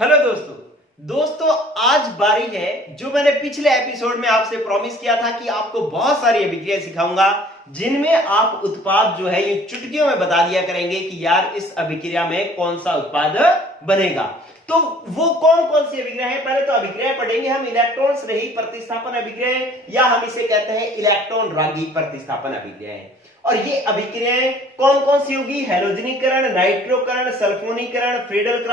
Hello दोस्तों आज बारी है जो मैंने पिछले एपिसोड में आपसे प्रॉमिस किया था कि आपको बहुत सारी अभिक्रिया सिखाऊंगा जिनमें आप उत्पाद जो है ये चुटकियों में बता दिया करेंगे कि यार इस अभिक्रिया में कौन सा उत्पाद बनेगा। तो वो कौन कौन सी अभिक्रिया है, पहले तो अभिक्रिया पढ़ेंगे हम, इलेक्ट्रॉन रहित प्रतिस्थापन अभिक्रियाएं या हम इसे कहते हैं इलेक्ट्रॉन रागी प्रतिस्थापन अभिक्रियाएं। और ये अभिक्रियाएं कौन कौन सी होगी? हैलोजनीकरण, नाइट्रोकरण, सल्फोनीकरण, फ्रीडल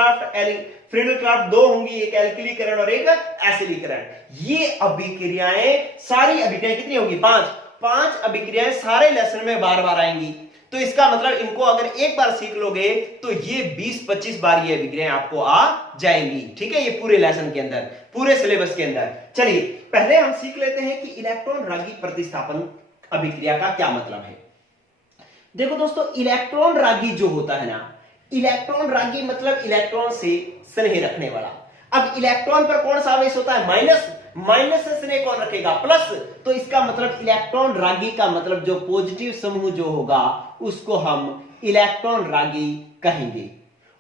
क्राफ्ट दो होंगी, एक एल्किलीकरण और एक एसिडीकरण। ये अभिक्रियाएं सारी अभिक्रियाएं कितनी होगी? पांच अभिक्रियाएं सारे लेसन में बार बार आएंगी। तो इसका मतलब इनको अगर एक बार सीख लोगे तो ये 20-25 बार ये अभिक्रियाएं आपको आ जाएंगी। ठीक है, ये पूरे लेसन के अंदर, पूरे सिलेबस के अंदर। चलिए पहले हम सीख लेते हैं कि इलेक्ट्रॉन रागी प्रतिस्थापन अभिक्रिया का क्या मतलब है। देखो दोस्तों, इलेक्ट्रॉन रागी जो होता है ना, इलेक्ट्रॉन रागी मतलब इलेक्ट्रॉन से स्नेह रखने वाला। अब इलेक्ट्रॉन पर कौन सा आवेश होता है? माइनस से स्नेह कौन रखेगा? प्लस। तो इसका मतलब इलेक्ट्रॉन रागी का मतलब जो पॉजिटिव समूह जो होगा उसको हम इलेक्ट्रॉन रागी कहेंगे।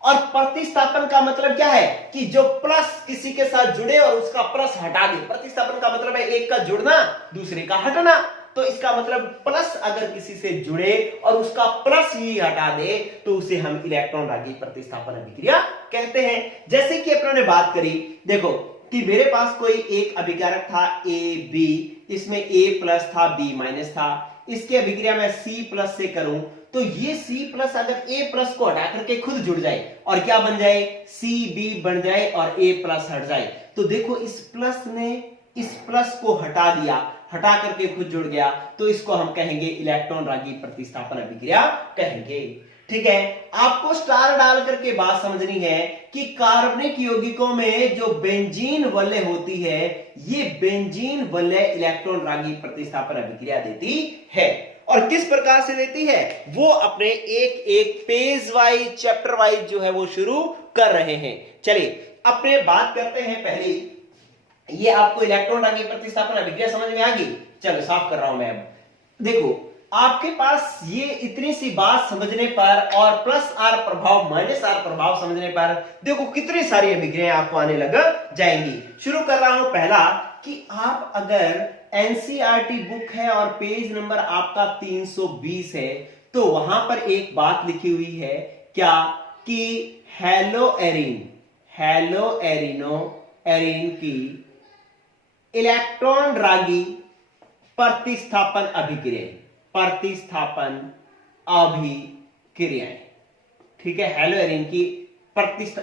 और प्रतिस्थापन का मतलब क्या है कि जो प्लस किसी के साथ जुड़े और उसका प्लस हटा दे। प्रतिस्थापन का मतलब है एक का जुड़ना दूसरे का हटना। तो इसका मतलब प्लस अगर किसी से जुड़े और उसका प्लस ही हटा दे तो उसे हम इलेक्ट्रॉन रागी प्रतिस्थापन अभिक्रिया कहते हैं। जैसे कि अपनों ने बात करी, देखो कि मेरे पास कोई एक अभिकारक था ए बी, इसमें ए प्लस था बी माइनस था। इसकी अभिक्रिया मैं सी प्लस से करूं तो ये सी प्लस अगर ए प्लस को हटा करके खुद जुड़ जाए और क्या बन जाए? सी बी बन जाए और ए प्लस हट जाए। तो देखो इस प्लस ने इस प्लस को हटा दिया, हटा करके खुद जुड़ गया, तो इसको हम कहेंगे इलेक्ट्रॉन रागी प्रतिस्थापन अभिक्रिया कहेंगे। ठीक है, आपको स्टार डाल करके बात समझनी है कि कार्बनिक यौगिकों में जो बेंजीन वलय होती है, ये बेंजीन वलय इलेक्ट्रॉन रागी प्रतिस्थापन अभिक्रिया देती है। और किस प्रकार से देती है वो अपने एक एक पेज वाइज, चैप्टर वाइज जो है वो शुरू कर रहे हैं। चलिए अपने बात करते हैं पहले, ये आपको इलेक्ट्रॉन रागी प्रतिस्थापन अभिक्रिया समझ में आ गई? चलो साफ कर रहा हूं मैं। अब देखो आपके पास ये इतनी सी बात समझने पर और प्लस आर प्रभाव माइनस आर प्रभाव समझने पर देखो कितनी सारी अभिक्रियाएं आपको आने लग जाएंगी। शुरू कर रहा हूं पहला कि आप अगर एनसीईआरटी बुक है और पेज नंबर आपका 320 है तो वहां पर एक बात लिखी हुई है क्या कि एरीन की इलेक्ट्रॉन रागी प्रतिस्थापन अभिक्रियाएं। ठीक है, हेलो एरीन की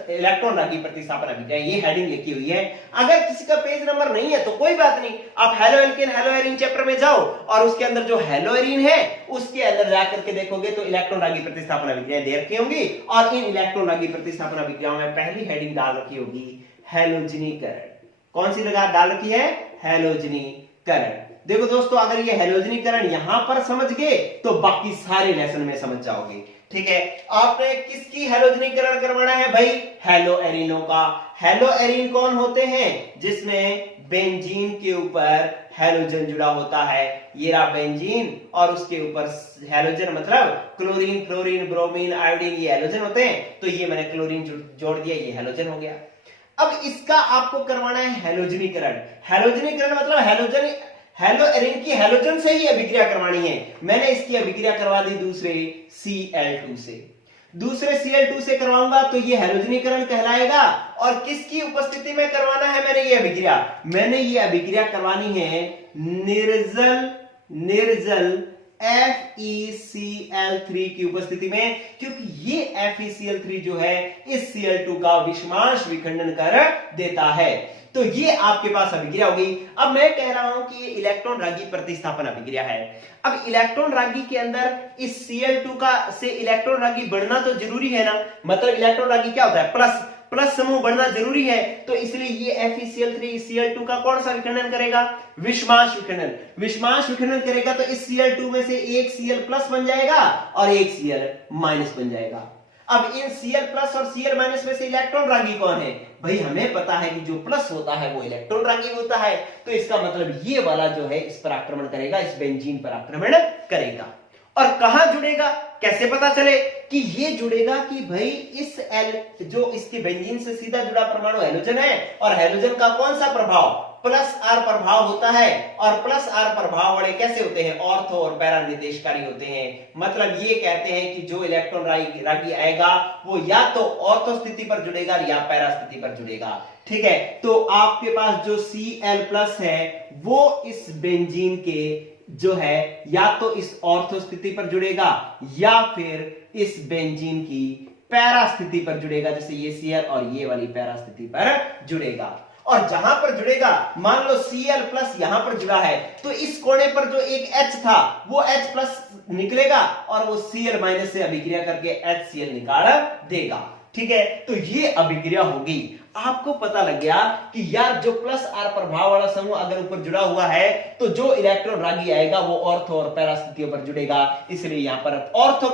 इलेक्ट्रॉन रागी प्रतिस्थापन अभिक्रिया, ये हेडिंग लिखी हुई है। अगर किसी का पेज नंबर नहीं है तो कोई बात नहीं, आप halo alkane hello arene chapter में जाओ और उसके अंदर जो हेलो एरीन है उसके अंदर जाकर के देखोगे तो इलेक्ट्रॉन रागी प्रतिस्थापन अभिक्रियाएं दे रखी होंगी। और इन इलेक्ट्रॉन रागी प्रतिस्थापन अभिक्रियाओं में पहली हेडिंग डाल रखी होगी हैलोजनीकरण। कौन सी लगा डाल रखी है? हैलोजनीकरण। देखो दोस्तों, अगर ये हैलोजनीकरण यहां पर समझ गए तो बाकी सारे लेसन में समझ जाओगे। ठीक है, आपने किसकी हैलोजनीकरण करवाना है भाई? हेलो एरीनों का। हेलो एरीन कौन होते हैं? जिसमें बेंजीन के ऊपर हैलोजन जुड़ा होता है। ये रहा बेंजीन और उसके ऊपर हैलोजन मतलब क्लोरीन, फ्लोरीन, ब्रोमीन, आयोडीन, ये हैलोजन होते हैं। तो ये मैंने क्लोरीन जोड़ दिया, ये हैलोजन हो गया। अब इसका आपको करवाना है हैलोजनीकरण। हैलोजनीकरण मतलब हेलो एरीन की हैलोजन से ही अभिक्रिया करवानी है। मैंने इसकी अभिक्रिया करवा दी दूसरे Cl2 से। दूसरे Cl2 से करवाऊंगा तो ये हैलोजनीकरण कहलाएगा। और किसकी उपस्थिति में करवाना है मैंने ये अभिक्रिया? मैंने ये अभिक्रिया करवानी है निर्जल FeCl3 की उपस्थिति में, क्योंकि ये FeCl3 जो है इस Cl2 का विषमांश विखंडन कर देता है। तो ये आपके पास अभिक्रिया होगी। अब मैं कह रहा हूं कि ये इलेक्ट्रॉन रागी प्रतिस्थापन अभिक्रिया है। अब इलेक्ट्रॉन रागी के अंदर इस Cl2 का से इलेक्ट्रॉन रागी बढ़ना तो जरूरी है ना, मतलब इलेक्ट्रॉन रागी क्या होता है? प्लस समूह बढ़ना जरूरी है। तो इसलिए ये FeCl3 Cl2 का कौन सा विखंडन करेगा? विषमांश विखंडन करेगा। तो इस Cl2 में से एक Cl प्लस बन जाएगा और एक Cl माइनस बन जाएगा। अब इन Cl प्लस और Cl माइनस में से इलेक्ट्रॉन रागी कौन है? भाई हमें पता है कि जो प्लस होता है वो इलेक्ट्रॉन रागी होता है। तो इसका मतलब ये वाला जो है इस पर आक्रमण करेगा, इस बेंजीन पर आक्रमण करेगा। और कहां जुड़ेगा, कैसे पता चले कि ये जुड़ेगा कि भाई इस एल जो इसके बेंजीन से सीधा जुड़ा परमाणु हैलोजन है, और हैलोजन का कौन सा प्रभाव, प्लस आर प्रभाव होता है, और प्लस आर प्रभाव वाले कैसे होते हैं, ऑर्थो और पैरा निर्देशकारी होते हैं। मतलब ये कहते हैं कि जो इलेक्ट्रॉन रागी आएगा वो या तो ऑर्थो स्थिति पर जुड़ेगा या पैरा स्थिति पर जुड़ेगा। ठीक है, तो आपके पास जो Cl+ है वो इस बेंजीन के जो है या तो इस ऑर्थो स्थिति पर जुड़ेगा या फिर इस बेंजीन की पैरा स्थिति पर जुड़ेगा, जैसे ये Cl और ये वाली पैरा स्थिति पर जुड़ेगा। और जहां पर जुड़ेगा, मान लो Cl+ यहां पर जुड़ा है, तो इस कोने पर जो एक H था वो H+ निकलेगा और वो Cl- से अभिक्रिया करके HCl निकाल देगा। ठीक है, तो ये अभिक्रिया होगी। आपको पता लग गया कि यार जो प्लस आर प्रभाव वाला समूह अगर ऊपर जुड़ा हुआ है तो जो इलेक्ट्रॉन रागी आएगा वो ऑर्थो और पैरा स्थितियों पर जुड़ेगा, इसलिए यहां पर ऑर्थो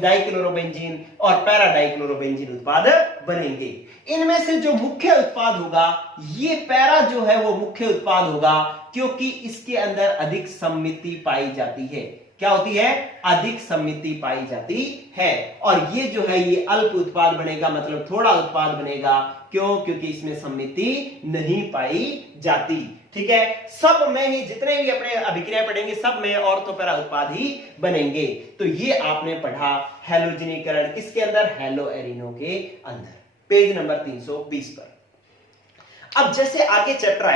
डाइक्लोरोबेंजीन और पैरा डाइक्लोरोबेंजीन उत्पाद बनेंगे। इनमें से जो मुख्य उत्पाद होगा ये पैरा जो है वो मुख्य उत्पाद होगा, क्योंकि इसके अंदर अधिक सममिति पाई जाती है। क्या होती है, अधिक सममिति पाई जाती है। और ये जो है ये अल्प उत्पाद बनेगा, मतलब थोड़ा उत्पाद बनेगा। क्यों, क्योंकि इसमें सममिति नहीं पाई जाती। ठीक है, सब में ही जितने भी अपने अभिक्रिया पढ़ेंगे सब में ऑर्थो पैरा उत्पाद ही बनेंगे। तो ये आपने पढ़ा हैलोजनीकरण किसके अंदर, हैलो एरिनो के अंदर, पेज नंबर 320 पर। अब जैसे आगे चैप्टर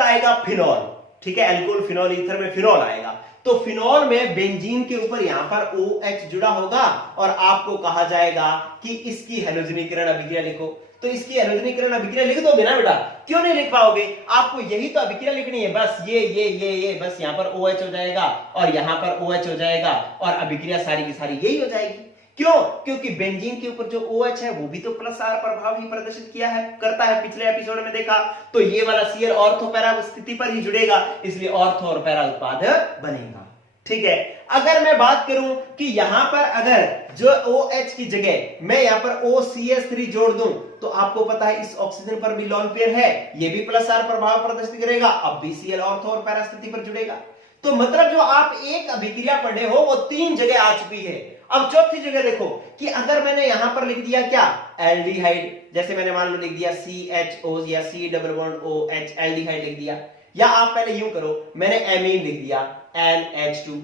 आएगा फिनॉल। ठीक है, एल्कोहल फिनॉल ईथर में फिनॉल आएगा, तो फिनॉल में बेंजीन के ऊपर यहां पर OH जुड़ा होगा और आपको कहा जाएगा कि इसकी हैलोजनीकरण अभिक्रिया लिखो। तो इसकी हैलोजनीकरण अभिक्रिया लिख दोगे ना बेटा, क्यों नहीं लिख पाओगे, आपको यही तो अभिक्रिया लिखनी है, बस ये बस यहां पर OH हो जाएगा और यहां पर OH हो जाएगा और अभिक्रिया सारी की सारी यही हो जाएगी। क्यों, क्योंकि बेंजीन के ऊपर जो OH है वो भी तो प्लस आर प्रभाव ही प्रदर्शित करता है, पिछले एपिसोड में देखा। तो ये वाला Cl ऑर्थो पैरा स्थिति पर ही जुड़ेगा, इसलिए ऑर्थो और पैरा उत्पाद बनेगा। ठीक है, अगर मैं बात करूं कि यहां पर अगर जो OH की जगह मैं यहां पर OCH3 जोड़ दूं, तो आपको पता है इस ऑक्सीजन पर भी लोन पेयर है, ये भी प्लस आर प्रभाव प्रदर्शित करेगा, अब भी Cl ऑर्थो और पैरा स्थिति पर जुड़ेगा। तो मतलब जो आप एक अभिक्रिया पढ़े हो वो 3 जगह आ चुकी है। अब चौथी जगह देखो कि अगर मैंने यहां पर लिख दिया क्या, एल्डिहाइड, जैसे मैंने मान लो लिख दिया CHO या C=OH, एल्डिहाइड लिख दिया, या आप पहले यूं करो, मैंने एमीन लिख दिया NH2।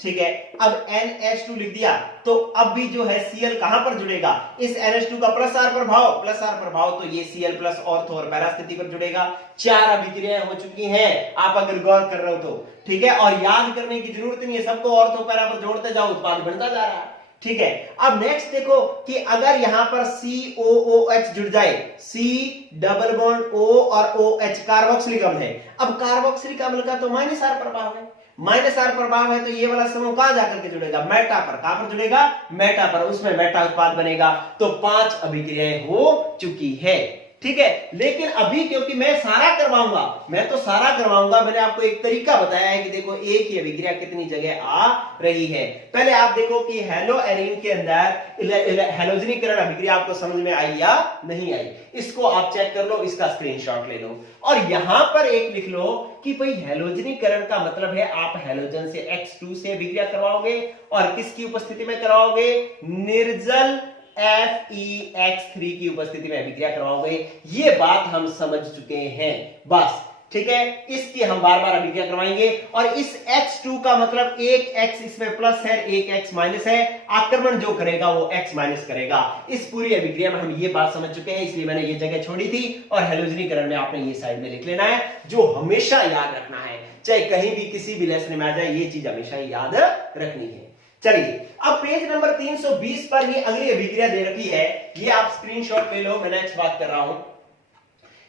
ठीक है, अब NH2 लिख दिया, तो अब भी जो है Cl कहां पर जुड़ेगा, इस NH2 का प्लस आर प्रभाव, तो ये Cl+ ऑर्थो और पैरा स्थिति पर जुड़ेगा। 4 अभिक्रियाएं हो चुकी हैं, आप अगर गौर कर रहे हो तो। ठीक है, और याद करने की जरूरत नहीं है, सबको ऑर्थो पैरा पर जोड़ते जाओ, उत्पाद बनता जा रहा है। ठीक है, अब नेक्स्ट देखो कि अगर यहां पर COOH जुड़ जाए, C=O और OH कार्बोक्सिलिक अम्ल है। अब कार्बोक्सिलिक अम्ल का तो माइनस आर प्रभाव है, तो ये वाला समूह कहां जाकर के जुड़ेगा, मेटा पर। कहां पर जुड़ेगा, मेटा पर, उसमें मेटा उत्पाद बनेगा। तो 5 अभिक्रियाएं हो चुकी है। ठीक है, लेकिन अभी क्योंकि मैं सारा करवाऊंगा, मैंने आपको एक तरीका बताया है कि देखो एक ही अभिक्रिया कितनी जगह आ रही है। पहले आप देखो कि हैलो एरीन के अंदर हैलोजनीकरण अभिक्रिया आपको समझ में आई या नहीं आई, इसको आप चेक कर लो, इसका स्क्रीनशॉट ले लो और यहां पर एक लिख लो कि भाई हैलोजनीकरण का मतलब है आप हैलोजन से X2 से अभिक्रिया करवाओगे और किसकी उपस्थिति में करवाओगे, निर्जल FeX3 की उपस्थिति में अभिक्रिया करवाओगे। ये बात हम समझ चुके हैं बस। ठीक है, इसकी हम बार बार अभिक्रिया करवाएंगे और इस H2 का मतलब एक X इसमें प्लस है, एक X माइनस है, आक्रमण जो करेगा वो X माइनस करेगा। इस पूरी अभिक्रिया में हम ये बात समझ चुके हैं, इसलिए मैंने ये जगह छोड़ी थी और हैलोजनीकरण में आपने ये साइड में लिख लेना है, जो हमेशा याद रखना है, चाहे कहीं भी किसी भी लेसन में आ जाए, ये चीज हमेशा याद रखनी है। चलिए, अब पेज नंबर 320 पर ये अगली अभिक्रिया दे रखी है, ये आप स्क्रीनशॉट ले लो, मैं नेक्स्ट बात कर रहा हूं।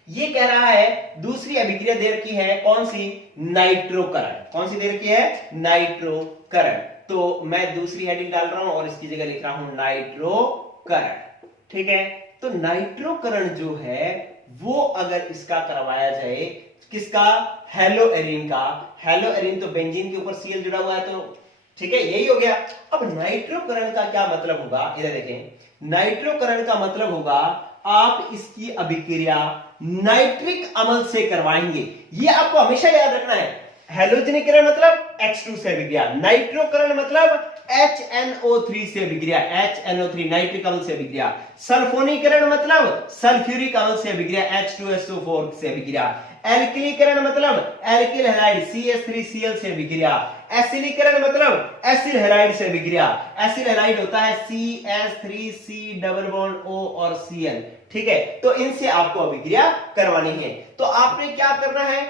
ये कह रहा है दूसरी अभिक्रिया दे रखी है, कौन सी, नाइट्रोकरण। कौन सी दे रखी है, नाइट्रोकरण। तो मैं दूसरी हेडिंग डाल रहा हूं और इसकी जगह लिख रहा हूं नाइट्रोकरण। ठीक है, तो नाइट्रोकरण जो है वो अगर इसका करवाया जाए, किसका, हैलो एरीन का। हैलो एरीन तो बेंजीन के ऊपर Cl जुड़ा हुआ है, तो ठीक है यही हो गया। अब नाइट्रोकरण का क्या मतलब होगा, इधर देखें, नाइट्रोकरण का मतलब होगा आप इसकी अभिक्रिया नाइट्रिक अम्ल से करवाएंगे। ये आपको हमेशा याद रखना है हैलोजनीकरण मतलब H2 से अभिक्रिया, नाइट्रोकरण मतलब HNO3 से अभिक्रिया, HNO3 नाइट्रिक अम्ल से अभिक्रिया, सल्फोनीकरण मतलब सल्फ्यूरिक अम्ल से अभिक्रिया, H2SO4 से अभिक्रिया, एल्किलीकरण मतलब एल्किल हैलाइड CH3Cl से अभिक्रिया, एसिलीकरण मतलब एसिल हैलाइड से अभिक्रिया, एसिल हैलाइड होता है CH3C डबल बॉन्ड O और Cl, ठीक है। तो इनसे आपको अभिक्रिया करवानी है। तो आपने क्या करना है,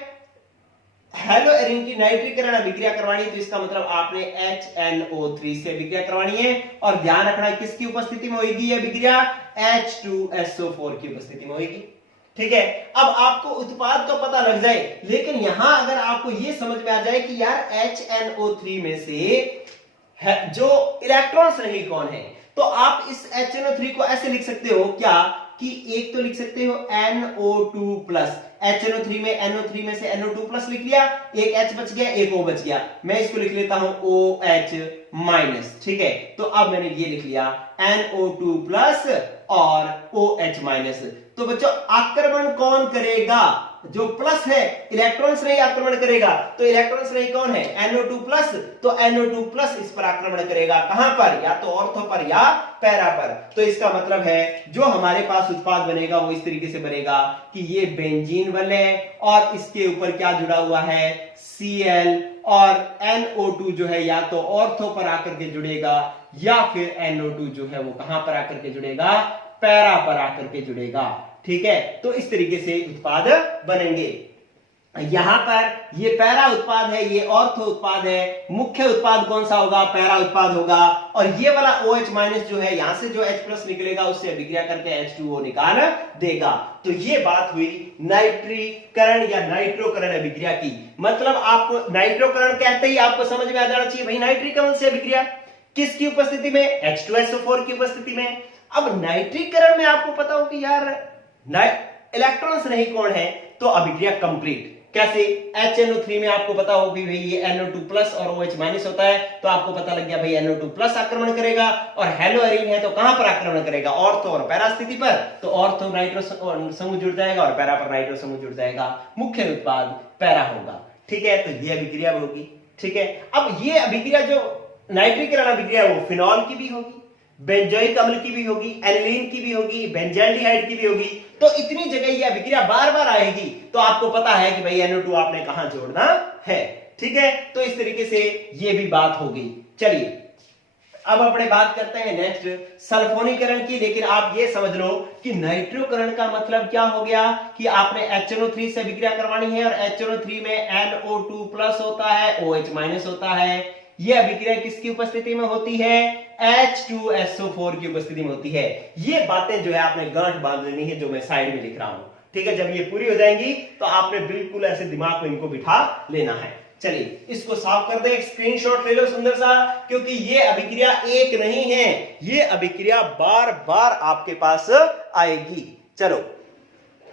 हेलो एरिन की नाइट्रीकरण अभिक्रिया करवानी है, तो इसका मतलब आपने HNO3 से अभिक्रिया करवानी है, और ध्यान रखना किसकी उपस्थिति में होगी यह अभिक्रिया, H2SO4 की उपस्थिति में होगी, ठीक है। अब आपको उत्पाद तो पता लग जाए, लेकिन यहां अगर आपको यह समझ में आ जाए कि यार HNO3 में से जो इलेक्ट्रॉन्स नहीं कौन है, तो आप इस HNO3 को ऐसे लिख सकते हो क्या कि एक तो लिख सकते हो NO2 प्लस, HNO3 में NO3 में से NO2 प्लस लिख लिया, एक H बच गया, एक O बच गया, मैं इसको लिख लेता हूं OH माइनस, ठीक है। तो अब मैंने ये लिख लिया NO2 प्लस और OH माइनस। तो बच्चों आक्रमण कौन करेगा, जो प्लस है इलेक्ट्रॉन्स नहीं आक्रमण करेगा, तो इलेक्ट्रॉन्स नहीं कौन है NO2 प्लस, तो NO2 प्लस इस पर आक्रमण करेगा, कहां पर, या तो ऑर्थो पर या पैरा पर। तो इसका मतलब है जो हमारे पास उत्पाद बनेगा वो इस तरीके से बनेगा कि ये बेंजीन बने और इसके ऊपर क्या जुड़ा हुआ है, Cl, और NO2 जो है या तो ऑर्थो पर आकर के जुड़ेगा या फिर NO2 जो है वो कहां पर आकर के जुड़ेगा, पैरा पर आकर के जुड़ेगा, ठीक है। तो इस तरीके से उत्पाद बनेंगे। यहां पर ये पैरा उत्पाद है, ये ऑर्थो उत्पाद है, मुख्य उत्पाद कौन सा होगा, पैरा उत्पाद होगा, और ये वाला OH माइनस जो है यहां से जो H प्लस निकलेगा उससे अभिक्रिया करके H2O निकाल देगा। तो ये बात हुई नाइट्रीकरण या नाइट्रोकरण अभिक्रिया की। मतलब आपको नाइट्रोकरण कहते ही आपको समझ में आ जाना चाहिए भाई नाइट्रिक अम्ल से अभिक्रिया, किसकी उपस्थिति में, H2SO4 की उपस्थिति में। अब नाइट्रीकरण में आपको पता हो कि यार इलेक्ट्रॉन्स नहीं कौन है, तो अभिक्रिया कंप्लीट कैसे, HNO3 में आपको पता होगी भाई ये NO2 प्लस और OH माइनस होता है, तो आपको पता लग गया भाई NO2 प्लस आक्रमण करेगा, और हेलो एरीन है तो कहां पर आक्रमण करेगा, ऑर्थो और पैरा स्थिति पर, तो ऑर्थो नाइट्रो समूह जुड़ जाएगा और पैरा पर नाइट्रो समूह जुड़ जाएगा, मुख्य उत्पाद पैरा होगा, ठीक है। तो ये अभिक्रिया होगी, ठीक है। अब ये अभिक्रिया जो नाइट्रीकरण अभिक्रिया है वो फिनॉल की भी होगी, बेंजोइक अम्ल की भी होगी, एनिलीन की भी होगी, बेंजाल्डिहाइड की भी होगी। तो इतनी जगह ये अभिक्रिया बार बार आएगी, तो आपको पता है कि भाई NO2 आपने कहां जोड़ना है, ठीक है। तो इस तरीके से ये भी बात हो गई। चलिए अब अपने बात करते हैं नेक्स्ट सल्फोनीकरण की। लेकिन आप ये समझ लो कि नाइट्रोकरण का मतलब क्या हो गया कि आपने HNO3 से अभिक्रिया करवानी है, और HNO3 में NO2 प्लस होता है, OH माइनस होता है। यह अभिक्रिया किसकी उपस्थिति में होती है, H2SO4 की उपस्थिति में होती है। ये बातें जो है आपने गांठ बांध लेनी है, जो मैं साइड में लिख रहा हूं, ठीक है। जब ये पूरी हो जाएंगी तो आपने बिल्कुल ऐसे दिमाग में इनको बिठा लेना है। चलिए इसको साफ कर दे, एक स्क्रीनशॉट ले लो सुंदर सा, क्योंकि ये अभिक्रिया एक नहीं है, ये अभिक्रिया बार बार आपके पास आएगी। चलो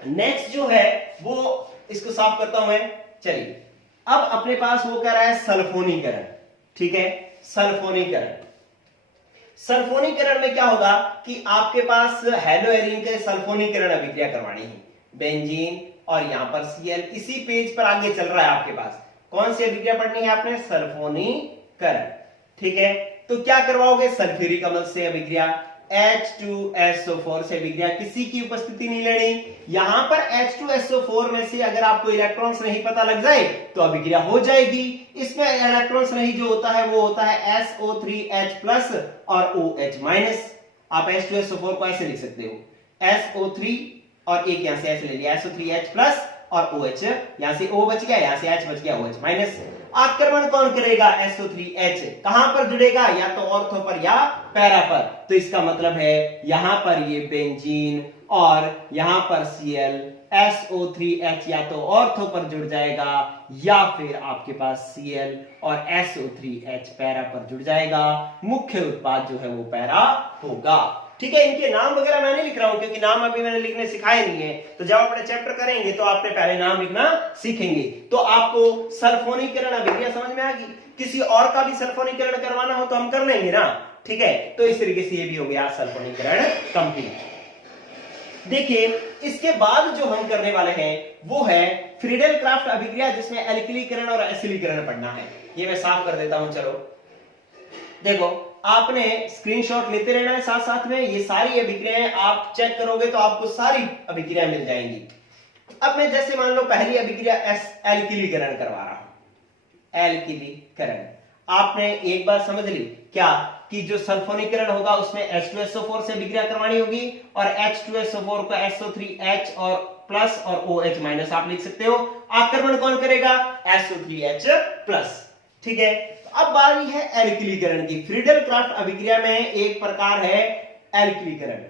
नेक्स्ट जो है वो इसको साफ करता हूं मैं। चलिए अब अपने पास वो कर रहा है सल्फोनीकरण, ठीक है। सल्फोनीकरण, सल्फोनीकरण में क्या होगा कि आपके पास हेलो एरीन के सल्फोनीकरण अभिक्रिया करवानी है, बेंजीन और यहां पर Cl, इसी पेज पर आगे चल रहा है आपके पास। कौन सी अभिक्रिया पढ़नी है आपने, सल्फोनीकरण, ठीक है। तो क्या करवाओगे, सल्फ्यूरिक अम्ल से अभिक्रिया, H2SO4 से अभिक्रिया, किसी की उपस्थिति नहीं लेनी। यहां पर H2SO4 में से अगर आपको इलेक्ट्रॉन्स नहीं पता लग जाए तो अभिक्रिया हो जाएगी। इसमें इलेक्ट्रॉन्स नहीं जो होता है वो होता है SO3H प्लस और OH माइनस। आप H2SO4 को ऐसे लिख सकते हो, SO3 और एक यहां से H ले लिया, SO3H प्लस और OH, यहां से O बच गया, यहां से H बच गया, OH माइनस। आक्रमण कौन करेगा, SO3H, कहां पर जुड़ेगा, या तो ऑर्थो पर या पैरा पर। तो इसका मतलब है यहां पर ये बेंजीन और यहां पर Cl, SO3H या तो ऑर्थो पर जुड़ जाएगा या फिर आपके पास Cl और SO3H पैरा पर जुड़ जाएगा। मुख्य उत्पाद जो है वो पैरा होगा, ठीक है। इनके नाम वगैरह मैं नहीं लिख रहा हूं क्योंकि नाम अभी मैंने लिखने सिखाए नहीं है, तो जब अपने चैप्टर करेंगे तो आपने पहले नाम लिखना सीखेंगे। तो आपको सल्फोनीकरण अभिक्रिया समझ में आ गई। किसी और का भी सल्फोनीकरण करवाना हो तो हम कर लेंगे ना, ठीक है। तो इस तरीके से ये भी हो गया सल्फोनीकरण कंप्लीट। देखिए इसके बाद जो हम करने वाले हैं वो है फ्रीडल क्राफ्ट अभिक्रिया, जिसमें एल्किलीकरण और एसिलीकरण पढ़ना है। ये मैं साफ कर देता हूं। चलो देखो, आपने स्क्रीनशॉट लेते रहना है साथ साथ में। ये सारी अभिक्रियाएं आप चेक करोगे तो आपको सारी अभिक्रिया मिल जाएंगी। अब मैं जैसे मान लो पहली अभिक्रिया एल्किलीकरण करवा रहा हूं। एल्किलीकरण आपने एक बार समझ ली क्या कि जो सल्फोनीकरण होगा उसमें H2SO4 से अभिक्रिया करवानी होगी और H2SO4 को SO3H और प्लस और OH माइनस आप लिख सकते हो। आक्रमण कौन करेगा? SO3H plus. ठीक है, अब बारी है एल्किलीकरण की। फ्रीडल क्राफ्ट अभिक्रिया में एक प्रकार है एल्किलीकरण।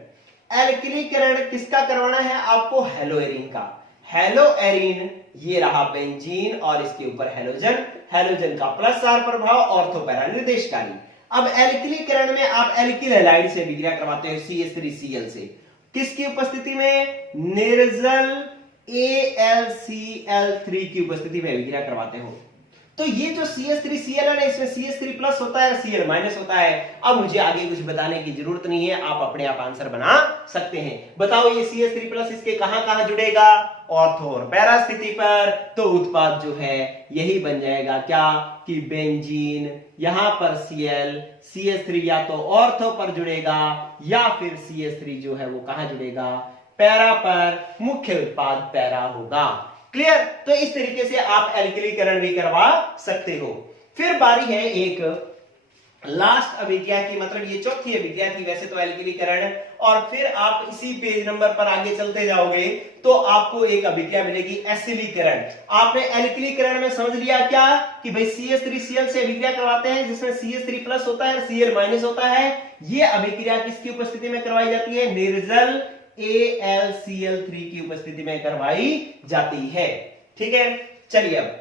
एल्किलीकरण किसका करवाना है आपको? हेलोएरिन का। हेलोएरिन ये रहा बेंजीन और इसके ऊपर हेलोजन। हेलोजन का प्लस चार प्रभाव, ऑर्थो पैरा निर्देशकारी। अब एल्किलीकरण में आप एल्किल हैलाइड से अभिक्रिया करवाते हो CH3Cl से। किसकी उपस्थिति में? निर्जल AlCl3 की उपस्थिति में अभिक्रिया करवाते हो। तो ये जो CH3Cl है ना, इसमें CH3 प्लस होता है, Cl माइनस होता है। अब मुझे आगे कुछ बताने की जरूरत नहीं है, आप अपने आप आंसर बना सकते हैं। बताओ ये CH3 प्लस इसके कहां जुड़ेगा? ऑर्थो और पैरा स्थिति पर। तो उत्पाद जो है यही बन जाएगा क्या कि बेंजीन। यहां पर Cl CH3 या तो ऑर्थो पर जुड़ेगा या फिर CH3 जो है वो कहां जुड़ेगा? पैरा पर। मुख्य उत्पाद पैरा होगा। क्लियर? तो इस तरीके से आप एल्किलीकरण भी करवा सकते हो। फिर बारी है एक लास्ट अभिक्रिया की, मतलब ये चौथी अभिक्रिया थी वैसे तो एल्किलीकरण। और फिर आप इसी पेज नंबर पर आगे चलते जाओगे तो आपको एक अभिक्रिया मिलेगी एसिलीकरण। आपने एल्किलीकरण में समझ लिया क्या कि भाई CH3Cl से अभिक्रिया करवाते हैं जिसमें CH3 प्लस होता है, Cl माइनस होता है। ये अभिक्रिया किसकी उपस्थिति में करवाई जाती है? निर्जल AlCl3 की उपस्थिति में करवाई जाती है। ठीक है, चलिए अब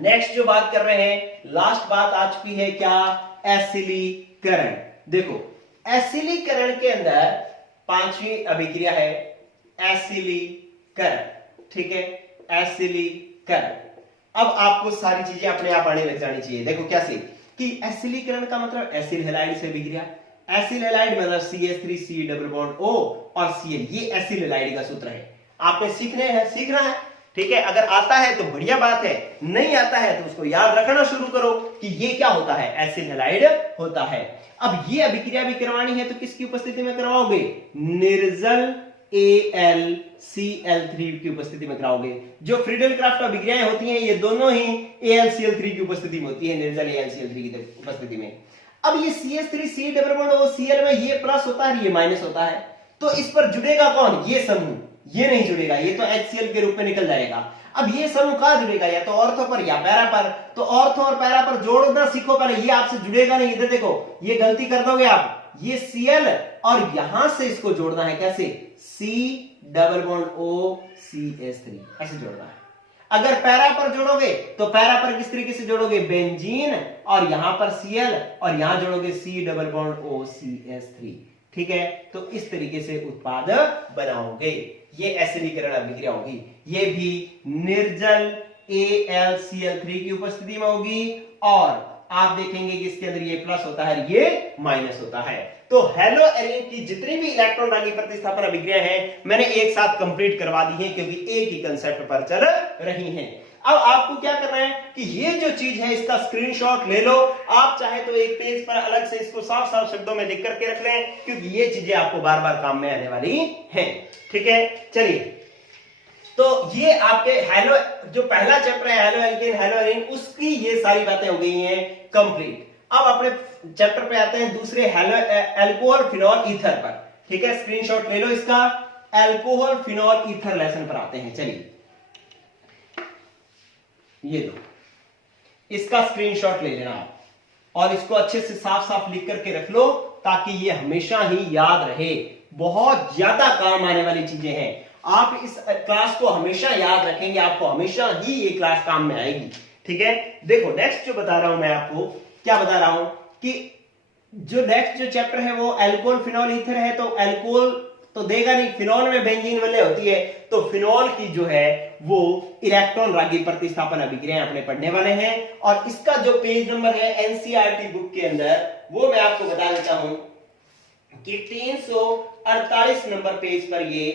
नेक्स्ट जो बात कर रहे हैं, लास्ट बात आ चुकी है क्या? एसिलीकरण। देखो एसिलीकरण के अंदर पांचवी अभिक्रिया है एसिलीकरण। ठीक है, एसिलीकरण। अब आपको सारी चीजें अपने आप आने लग जानी चाहिए। देखो कैसे कि एसिलीकरण का मतलब एसिल हैलाइड से अभिक्रिया। एसिल हैलाइड मतलब CH3C डबल बॉन्ड O और Cl, ये एसिल हैलाइड का सूत्र है। आपने सीखना है। ठीक है, अगर आता है तो बढ़िया बात है, नहीं आता है तो उसको याद रखना शुरू करो कि ये क्या होता है? एसिल हैलाइड होता है। अब ये अभिक्रिया भी करवानी है तो किसकी उपस्थिति में करवाओगे? निर्जल AlCl3 की उपस्थिति में कराओगे। जो फ्रीडल क्राफ्ट अभिक्रियाएं होती हैं ये दोनों ही AlCl3 की उपस्थिति में होती है, निर्जल AlCl3 की उपस्थिति में। अब ये CH3C double bond O Cl में ये प्लस होता है, ये माइनस होता है, तो इस पर जुड़ेगा कौन? ये समूह। ये नहीं जुड़ेगा, ये तो HCl के रूप में निकल जाएगा। अब ये समूह कहां जुड़ेगा? या तो ऑर्थो पर या पैरा पर। तो ऑर्थो और पैरा पर जोड़ना सीखो पहले, ये आपसे जुड़ेगा नहीं। इधर देखो, ये गलती कर दोगे आप। ये Cl और यहां से इसको जोड़ना है कैसे? C double bond O CH3 ऐसे जोड़ना है। अगर पैरा पर जोड़ोगे तो पैरा पर किस तरीके से जोड़ोगे? बेंजीन और यहां पर Cl और यहां जोड़ोगे C double bond O CH3। ठीक है, तो इस तरीके से उत्पाद बनाओगे। ये एसिलीकरण अभिक्रिया होगी। ये भी निर्जल AlCl3 की उपस्थिति में होगी और आप देखेंगे कि इसके अंदर ये प्लस होता है, ये माइनस होता है। तो हेलोएरिन की जितनी भी इलेक्ट्रॉन रागी प्रतिस्थापन अभिक्रिया हैं मैंने एक साथ कंप्लीट करवा दी है क्योंकि एक ही कंसेप्ट पर चल रही हैं। अब आपको क्या करना है कि ये जो चीज है इसका स्क्रीनशॉट ले लो। आप चाहे तो एक पेज पर अलग से इसको साफ साफ शब्दों में लिख करके रख लें क्योंकि ये चीजें आपको बार बार काम में आने वाली हैं। ठीक है, चलिए तो ये आपके हेलो जो पहला चैप्टर है हेलो एल्केन हेलोएरिन, उसकी ये सारी बातें हो गई हैं कंप्लीट। अब अपने चैप्टर पे आते हैं दूसरे हेलो अल्कोहल फिनॉल ईथर पर। ठीक है, स्क्रीनशॉट ले लो इसका। अल्कोहल फिनॉल ईथर लेसन पर आते हैं। चलिए ये लो, इसका स्क्रीनशॉट ले लेना आप और इसको अच्छे से साफ साफ लिख करके रख लो ताकि ये हमेशा ही याद रहे। बहुत ज्यादा काम आने वाली चीजें हैं। आप इस क्लास को हमेशा याद रखेंगे, आपको हमेशा ही ये क्लास काम में आएगी। ठीक है, देखो नेक्स्ट जो बता रहा हूं मैं आपको, क्या बता रहा हूं कि जो नेक्स्ट जो चैप्टर है वो अल्कोहल फिनॉल ईथर है। तो अल्कोहल तो देगा नहीं, फिनॉल में बेंजीन वलय होती है, तो फिनॉल की जो है वो इलेक्ट्रॉन रागी प्रतिस्थापन अभिक्रिया अपने पढ़ने वाले हैं। और इसका जो पेज नंबर है एनसीईआरटी बुक के अंदर वो मैं आपको बता देता हूं कि 348 नंबर पेज पर ये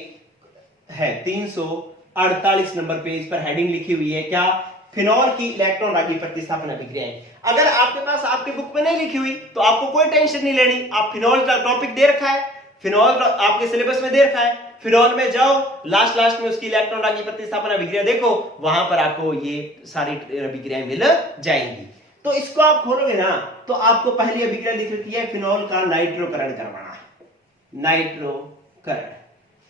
है, 348 नंबर पेज पर हेडिंग लिखी हुई है क्या, फिनॉल की इलेक्ट्रॉन रागी प्रतिस्थापन अभिक्रियाएं। अगर आपके पास आपके बुक में नहीं लिखी हुई तो आपको कोई टेंशन नहीं लेनी, आप फिनॉल का टॉपिक दे रखा है, फिनॉल आपके सिलेबस में दे रखा है, फिनॉल में जाओ, लास्ट में उसकी इलेक्ट्रॉन रागी प्रतिस्थापन अभिक्रिया देखो, वहां पर आपको ये सारी अभिक्रियाएं मिल जाएंगी। तो इसको आप खोलोगे ना तो आपको पहली अभिक्रिया लिख रखी है फिनॉल का नाइट्रोकरण करवाना, नाइट्रोकरण,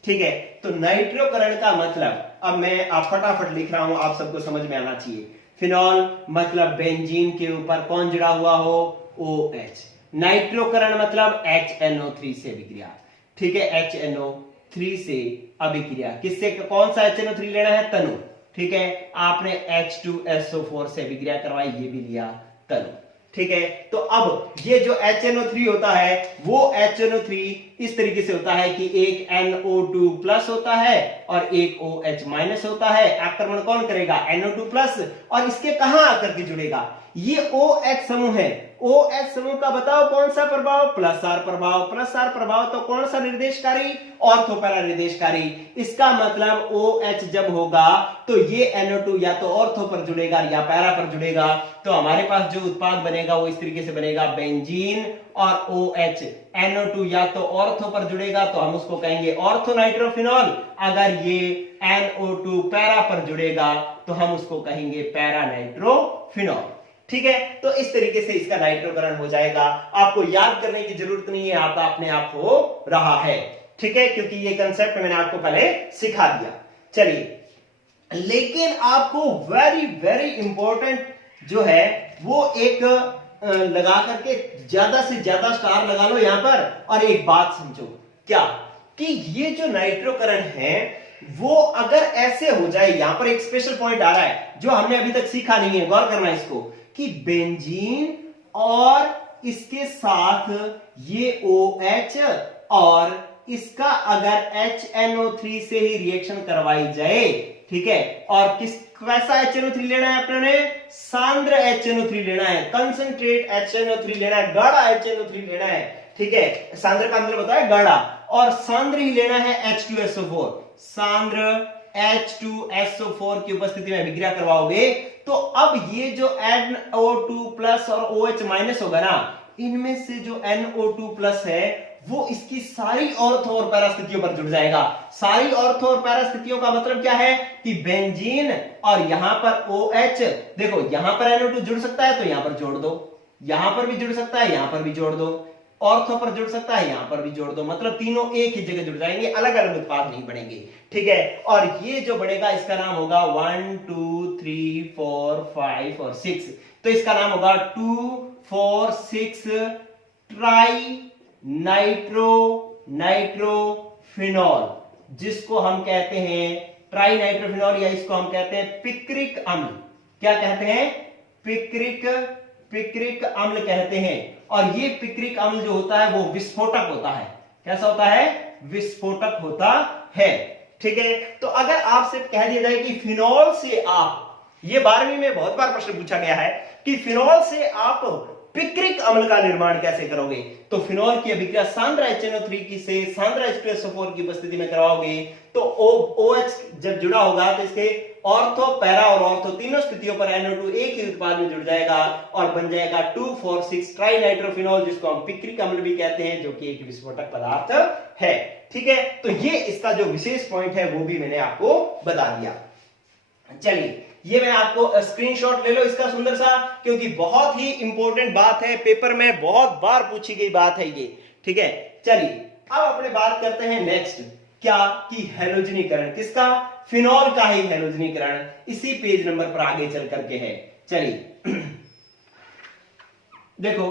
ठीक है। तो नाइट्रोकरण का मतलब, अब मैं आप फटाफट लिख रहा हूं, आप सबको समझ में आना चाहिए। फिनॉल मतलब बेंजीन के ऊपर कौन जुड़ा हुआ हो, OH। नाइट्रोकरण मतलब HNO3 से अभिक्रिया, ठीक है, HNO3 से अभिक्रिया, किससे, कौन सा HNO3 लेना है, तनु, ठीक है। आपने H2SO4 से अभिक्रिया करवाई, ये भी लिया तनु, ठीक है। तो अब ये जो HNO3 होता है वो HNO3 इस तरीके से होता है कि एक NO2 प्लस होता है और एक OH माइनस होता है। आक्रमण कौन करेगा, NO2 प्लस, और इसके कहां आकर के जुड़ेगा, ये OH समूह है। OH समूह का बताओ कौन सा प्रभाव, प्लस आर प्रभाव, प्लस आर प्रभाव तो कौन सा निर्देशकारी, ऑर्थो पैरा निर्देशकारी। इसका मतलब OH जब होगा तो ये NO2 या तो ऑर्थो पर जुड़ेगा या पैरा पर जुड़ेगा, तो हमारे पास जो उत्पाद बनेगा वो इस तरीके से बनेगा, बेंजीन और OH। NO2 या तो ऑर्थो पर जुड़ेगा तो हम उसको कहेंगे ऑर्थो नाइट्रोफिनॉल, अगर ये NO2 पैरा पर जुड़ेगा तो हम उसको कहेंगे पैरा नाइट्रोफिनॉल, ठीक है। तो इस तरीके से इसका नाइट्रोकरण हो जाएगा, आपको याद करने की जरूरत नहीं है, आपका अपने आप हो रहा है, ठीक है, क्योंकि ये कंसेप्ट मैंने आपको पहले सिखा दिया। चलिए, लेकिन आपको वेरी वेरी इंपॉर्टेंट जो है वो एक लगा करके ज्यादा से ज्यादा स्टार लगा लो यहां पर, और एक बात समझो, क्या कि ये जो नाइट्रोकरण है वो अगर ऐसे हो जाए, यहां पर एक स्पेशल पॉइंट आ रहा है जो हमने अभी तक सीखा नहीं है, गौर करना इसको, कि बेंजीन और इसके साथ ये OH और इसका अगर HNO3 से ही रिएक्शन करवाई जाए, ठीक है, और कैसा HNO3 लेना है अपने, सांद्र HNO3 लेना है, कंसंट्रेट HNO3 लेना है, गाढ़ा HNO3 लेना है, ठीक है। सांद्र का मतलब होता है गाढ़ा, और सांद्र ही लेना है H2SO4, सांद्र H2SO4 की उपस्थिति में अभिक्रिया करवाओगे तो अब ये जो NO2 प्लस और OH माइनस होगा ना, इनमें से जो NO2 प्लस है वो इसकी सारी ऑर्थो और पैरा स्थितियों पर जुड़ जाएगा। सारी ऑर्थो और पैरा स्थितियों का मतलब क्या है कि बेंजीन और यहां पर OH, देखो यहां पर NO2 जुड़ सकता है तो यहां पर जोड़ दो, यहां पर भी जुड़ सकता है, यहां पर भी जोड़ दो, ऑर्थो पर जुड़ सकता है, यहां पर भी जोड़ दो, मतलब तीनों एक ही जगह जुड़ जाएंगे, अलग अलग उत्पाद नहीं बनेंगे, ठीक है। और ये जो बनेगा इसका नाम होगा 1 2 3 4 5 और 6, तो इसका नाम होगा 2 4 6 ट्राई नाइट्रोफिनॉल, जिसको हम कहते हैं ट्राई नाइट्रोफिनॉल, या इसको हम कहते हैं पिक्रिक अम्ल। क्या कहते हैं, पिक्रिक अम्ल कहते हैं। और ये पिक्रिक अम्ल जो होता है वो विस्फोटक होता है। कैसा होता है, विस्फोटक होता है, ठीक है। तो अगर आपसे कह दिया जाए कि फिनॉल से आप, ये 12वीं में बहुत बार प्रश्न पूछा गया है कि फिनॉल से आप पिक्रिक अम्ल का निर्माण कैसे करोगे, तो फिनॉल की अभिक्रिया सांद्र HNO3 की से सांद्र H2SO4 की उपस्थिति में करवाओगे तो OH जब जुड़ा होगा तो इसके ऑर्थो पैरा और ऑर्थो तीनों स्थितियों पर NO2 एक ही उत्पाद में जुड़ जाएगा और बन जाएगा 2,4,6 ट्राई नाइट्रोफिनॉल, जिसको हम पिक्रिक अम्ल भी कहते हैं, जो कि एक विस्फोटक पदार्थ है, ठीक है। तो ये इसका जो विशेष पॉइंट है वो भी मैंने आपको बता दिया। चलिए, ये मैं आपको स्क्रीनशॉट ले लो इसका सुंदर सा, क्योंकि बहुत ही इंपॉर्टेंट बात है, पेपर में बहुत बार पूछी गई बात है ये, ठीक है। चलिए अब अपने बात करते हैं नेक्स्ट, क्या कि हैलोजनीकरण, किसका, फिनॉल का ही हैलोजनीकरण, इसी पेज नंबर पर आगे चल करके है। चलिए देखो,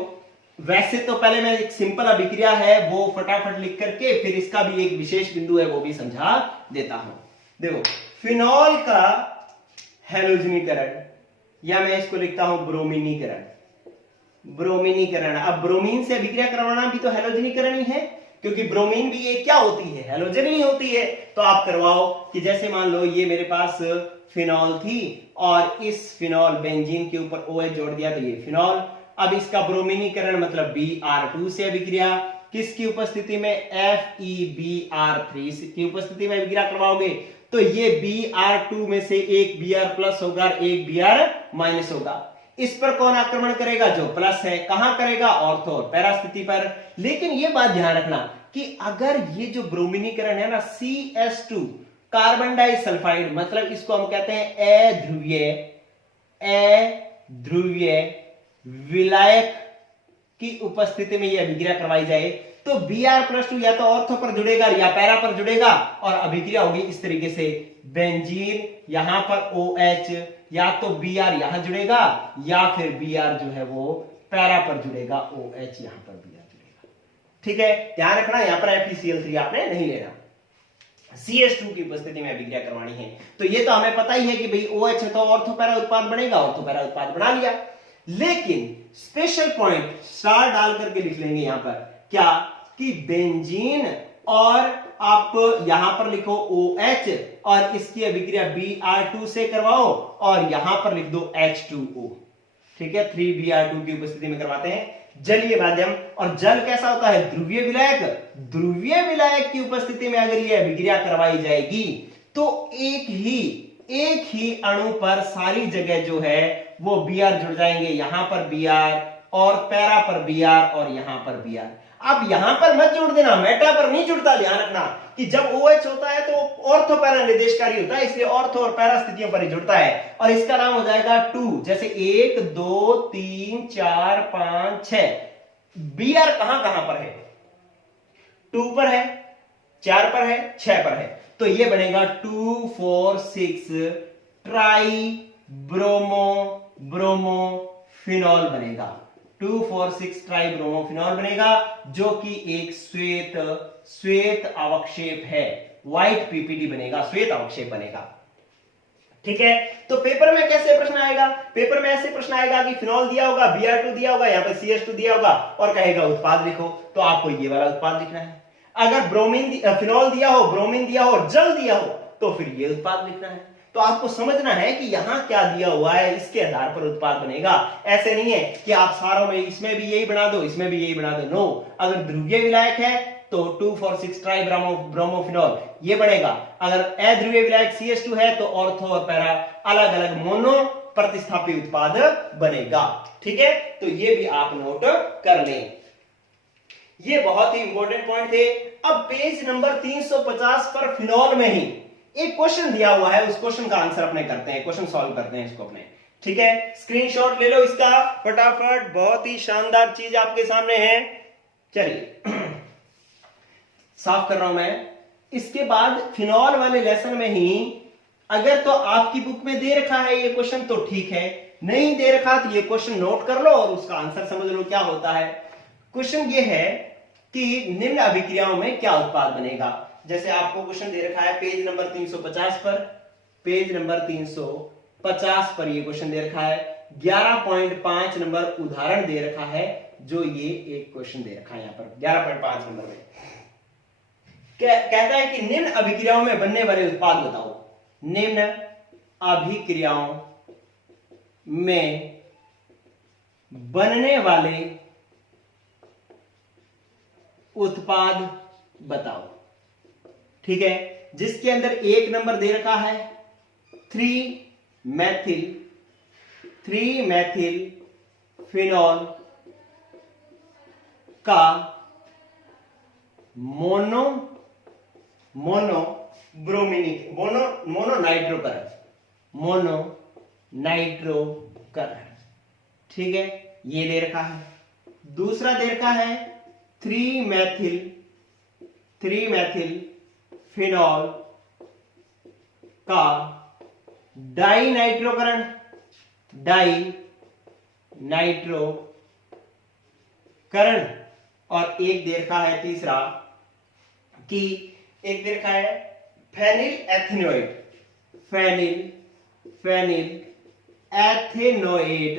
वैसे तो पहले मैं एक सिंपल अभिक्रिया है वो फटाफट लिख करके फिर इसका भी एक विशेष बिंदु है वो भी समझा देता हूं। देखो, फिनॉल का हैलोजनीकरण, या मैं इसको लिखता हूं ब्रोमीनीकरण, ब्रोमीनीकरण। अब ब्रोमीन से अभिक्रिया करवाना भी तो हैलोजनीकरण ही है, क्योंकि ब्रोमीन भी ये क्या होती है, हैलोजन ही होती है। तो आप करवाओ कि जैसे मान लो ये मेरे पास फिनॉल थी और इस फिनॉल बेंजीन के ऊपर OH जोड़ दिया तो ये फिनॉल। अब इसका ब्रोमीनीकरण मतलब Br2 से अभिक्रिया, किसकी उपस्थिति में, FeBr3 की उपस्थिति में अभिक्रिया करवाओगे तो ये Br2 में से एक Br प्लस होगा, एक Br माइनस होगा। इस पर कौन आक्रमण करेगा, जो प्लस है, कहां करेगा, ऑर्थो और पैरा स्थिति पर। लेकिन ये बात ध्यान रखना कि अगर ये जो ब्रोमिनीकरण है ना, CS2 कार्बन डाइसल्फाइड, मतलब इसको हम कहते हैं अध्रुवीय विलायक की उपस्थिति में यह अभिक्रिया करवाई जाए तो Br+2 या तो ऑर्थो पर जुड़ेगा या पैरा पर जुड़ेगा और अभिक्रिया होगी इस तरीके से, बेंजीन यहां पर OH, या तो Br यहां जुड़ेगा या फिर Br जो है वो पैरा पर जुड़ेगा, OH यहां पर Br जुड़ेगा। ठीक है, ध्यान रखना यहां पर FeCl3 आपने नहीं लेना, CS2 की उपस्थिति में अभिक्रिया करवानी है। तो ये तो हमें पता ही है कि भाई OH है तो ऑर्थो पैरा उत्पाद बनेगा, ऑर्थो पैरा उत्पाद बना लिया। लेकिन स्पेशल पॉइंट स्टार डाल करके लिख लेंगे यहां पर, क्या कि बेंजीन और आप यहां पर लिखो OH और इसकी अभिक्रिया Br2 से करवाओ और यहां पर लिख दो H2O। ठीक है, 3Br2 की उपस्थिति में करवाते हैं जलीय माध्यम। और जल कैसा होता है, ध्रुवीय विलायक। ध्रुवीय विलायक की उपस्थिति में अगर यह अभिक्रिया करवाई जाएगी तो एक ही अणु पर सारी जगह जो है वो Br जुड़ जाएंगे, यहां पर Br और पैरा पर Br और यहां पर Br। अब यहां पर मत जोड़ देना, मेटा पर नहीं जुड़ता। ध्यान रखना कि जब OH होता है तो ऑर्थो पैरा निर्देशकारी होता है, इसलिए ऑर्थो और पैरा स्थितियों पर ही जुड़ता है और इसका नाम हो जाएगा 2। जैसे 1 2 3 4 5 6। Br कहां कहां पर है, 2 पर है, 4 पर है, 6 पर है, तो ये बनेगा 2 4 6 ट्राई ब्रोमोफिनॉल बनेगा। 2 4 6 ट्राई ब्रोमोफिनॉल बनेगा जो कि एक श्वेत अवक्षेप है, व्हाइट पीपीडी बनेगा, श्वेत अवक्षेप बनेगा। ठीक है, तो पेपर में कैसे प्रश्न आएगा, पेपर में ऐसे प्रश्न आएगा कि फिनॉल दिया होगा, Br2 दिया होगा, यहां पर CS2 दिया होगा और कहेगा उत्पाद लिखो, तो आपको ये वाला उत्पाद लिखना है। अगर फिनॉल दिया हो, ब्रोमीन दिया हो, जल दिया हो तो फिर ये उत्पाद लिखना है। तो आपको समझना है कि यहां क्या दिया हुआ है, इसके आधार पर उत्पाद बनेगा। ऐसे नहीं है कि आप सारों में इसमें भी यही बना दो, इसमें भी यही बना दो, नो। अगर ध्रुवीय विलायक है तो 2 4 6 ट्राई ब्रोमोफिनॉल ये बनेगा। अगर अध्रुवीय विलायक CS2 है तो ऑर्थो और पैरा अलग अलग मोनो प्रतिस्थापी उत्पाद बनेगा। ठीक है, तो ये भी आप नोट कर लें, ये बहुत ही इंपॉर्टेंट पॉइंट थे। अब पेज नंबर 350 पर फिनॉल में ही एक क्वेश्चन दिया हुआ है, उस क्वेश्चन का आंसर अपने करते हैं, क्वेश्चन सॉल्व करते हैं इसको अपने। ठीक है, स्क्रीनशॉट ले लो इसका फटाफट, बहुत ही शानदार चीज आपके सामने है। चलिए साफ कर रहा हूं मैं। इसके बाद फिनॉल वाले लेसन में ही अगर तो आपकी बुक में दे रखा है ये क्वेश्चन तो ठीक है, नहीं दे रखा तो ये क्वेश्चन नोट कर लो और उसका आंसर समझ लो क्या होता है। क्वेश्चन ये है कि निम्न अभिक्रियाओं में क्या उत्पाद बनेगा। जैसे आपको क्वेश्चन दे रखा है पेज नंबर 350 पर, पेज नंबर 350 पर ये क्वेश्चन दे रखा है, 11.5 नंबर उदाहरण दे रखा है, जो ये एक क्वेश्चन दे रखा है यहां पर 11.5 नंबर में कहता है कि निम्न अभिक्रियाओं में बनने वाले उत्पाद बताओ। निम्न अभिक्रियाओं में बनने वाले उत्पाद बताओ। ठीक है, जिसके अंदर एक नंबर दे रखा है 3 मैथिल फिनॉल का मोनोनाइट्रोकरण। ठीक है, ये दे रखा है। दूसरा दे रखा है 3 मैथिल फिनॉल का डाइनाइट्रोकरण, और एक दे रखा है तीसरा कि एक दे रखा है फेनिल एथेनोएड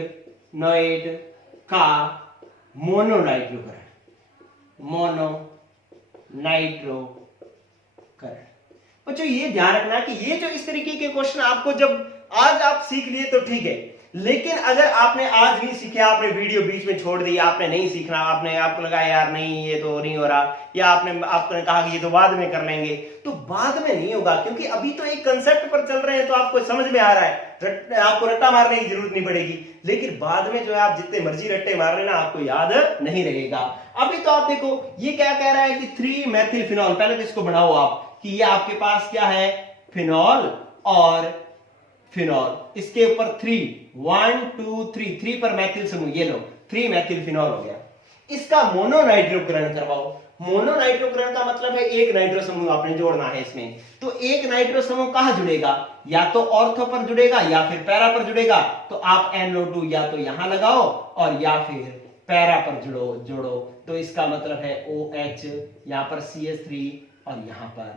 का मोनोनाइट्रोकरण। बच्चों ये ध्यान रखना कि ये जो इस तरीके के क्वेश्चन आपको जब आज आप सीख लिए तो ठीक है, लेकिन अगर आपने आज नहीं सीखे, आपने वीडियो बीच में छोड़ दी, आपने नहीं सीखना, आपको लगा यार नहीं ये तो नहीं हो रहा, या आपने कहा कि ये तो बाद में कर लेंगे, तो बाद में नहीं होगा, क्योंकि अभी तो एक कंसेप्ट पर चल रहे हैं, तो आपको समझ में आ रहा है, आपको रट्टा मारने की जरूरत नहीं पड़ेगी। लेकिन बाद में जो है आप जितने मर्जी रट्टे मार लेना, आपको याद नहीं रहेगा। अभी तो आप देखो ये क्या कह रहा है कि 3 मेथिल फिनॉल, पहले तो इसको बढ़ाओ आप कि ये आपके पास क्या है, फिनॉल और फिनॉल, इसके ऊपर 3 1 2 3 3 पर मैथिल समूह, ये लो 3 मैथिल फिनॉल हो गया। इसका मोनोनाइट्रोकरण करवाओ। मोनोनाइट्रोकरण का मतलब है एक नाइट्रो समूह आपने जोड़ना है इसमें। तो एक नाइट्रो समूह कहां जुड़ेगा, या तो ऑर्थो पर जुड़ेगा या फिर पैरा पर जुड़ेगा। तो आप NO2 या तो यहां लगाओ और या फिर पैरा पर जोड़ो। तो इसका मतलब है OH, यहां पर CH3 और यहां पर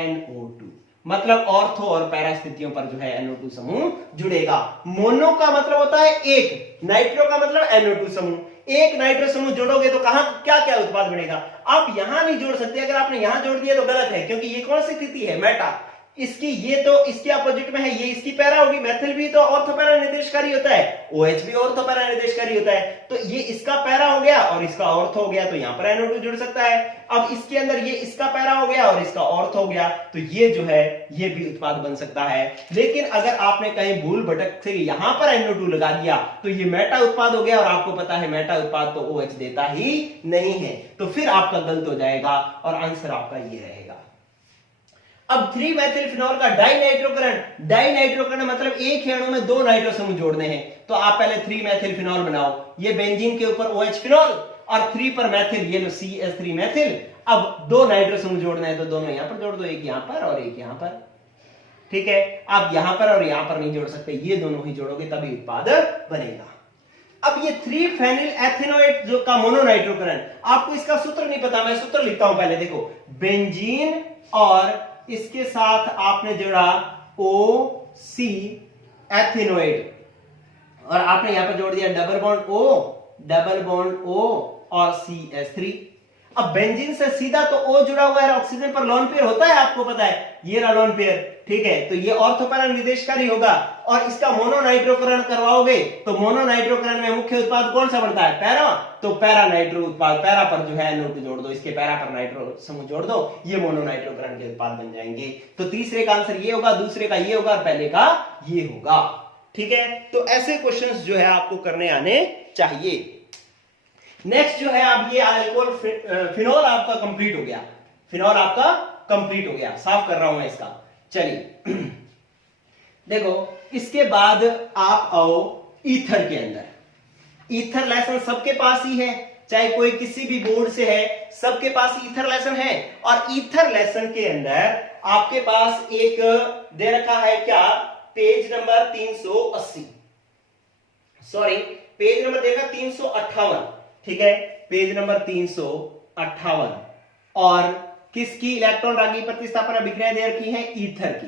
NO2, मतलब ऑर्थो और पैरा स्थितियों पर जो है NO2 समूह जुड़ेगा। मोनो का मतलब होता है एक, नाइट्रो का मतलब NO2 समूह। एक नाइट्रो समूह जोड़ोगे तो कहां क्या क्या उत्पाद बनेगा। आप यहां नहीं जोड़ सकते, अगर आपने यहां जोड़ दिया तो गलत है, क्योंकि ये कौन सी स्थिति है, मेटा। इसकी ये तो इसके अपोजिट में है, ये इसकी पैरा होगी। मेथिल भी तो ऑर्थो पैरा निर्देशकारी होता है, OH भी ऑर्थो पैरा निर्देशकारी होता है। तो ये इसका पैरा हो गया और इसका ऑर्थो हो गया, तो यहां पर NO2 जुड़ सकता है। अब इसके अंदर ये इसका पैरा हो गया और इसका ऑर्थो हो गया, तो ये जो है ये भी उत्पाद बन सकता है। लेकिन अगर आपने कहीं भूल भटक से यहां पर NO2 लगा दिया तो ये मेटा उत्पाद हो गया, और आपको पता है मेटा उत्पाद तो OH देता ही नहीं है, तो फिर आपका गलत हो जाएगा और आंसर आपका ये रहेगा। अब 3 मेथिल फिनॉल का डाइनाइट्रोकरण। डाइनाइट्रोकरण मतलब एक ही अणु में 2 नाइट्रो समूह जोड़ने हैं। तो आप पहले 3 मेथिल फिनॉल बनाओ, ये बेंजीन के ऊपर OH फिनॉल और 3 पर मेथिल, ये लो CH3 मेथिल। अब 2 नाइट्रो समूह जोड़ना है तो दोनों यहां पर जोड़ दो, एक यहां पर और एक यहां पर। ठीक है, आप यहां पर और यहां पर नहीं जोड़ सकते, ये दोनों ही जोड़ोगे तभी उत्पाद बनेगा। अब ये 3 फेनिल एथेनोएट जो का मोनोनाइट्रोकरण, आपको इसका सूत्र नहीं पता, मैं सूत्र लिखता हूं पहले। देखो, बेंजीन और इसके साथ आपने जोड़ा OC एथेनोएट, और आपने यहां पर जोड़ दिया डबल बॉन्ड O और CH3। अब बेंजीन से सीधा तो O जुड़ा हुआ है, ऑक्सीजन पर लोन पेयर होता है, आपको पता है, ये रहा लोन पेयर। ठीक है, तो ये ऑर्थो पैरा निर्देशकारी होगा, और इसका मोनोनाइट्रोकरण करवाओगे तो मोनोनाइट्रोकरण में मुख्य उत्पाद कौन सा बनता है, पैरा। तो पैरा नाइट्रो उत्पाद, पैरा पर जो है NO2 जोड़ दो, इसके पैरा पर नाइट्रो समूह जोड़ दो, ये मोनोनाइट्रोकरण के उत्पाद बन जाएंगे। तो तीसरे का आंसर ये होगा, दूसरे का ये होगा और पहले का ये होगा। ठीक है, तो ऐसे क्वेश्चंस जो है आपको करने आने चाहिए। नेक्स्ट जो है, अब ये अल्कोहल फिनॉल आपका कंप्लीट हो गया, फिनॉल आपका कंप्लीट हो गया, साफ कर रहा हूं मैं इसका। चलिए देखो, इसके बाद आप आओ ईथर के अंदर। ईथर लेसन सबके पास ही है, चाहे कोई किसी भी बोर्ड से है, सबके पास ईथर लेसन है। और ईथर लेसन के अंदर आपके पास एक दे रखा है क्या, page number 380, sorry page number देखा 358। ठीक है, पेज नंबर 358, और किसकी इलेक्ट्रॉन रागी प्रतिस्थापन अभिक्रिया दे रखी है, ईथर की।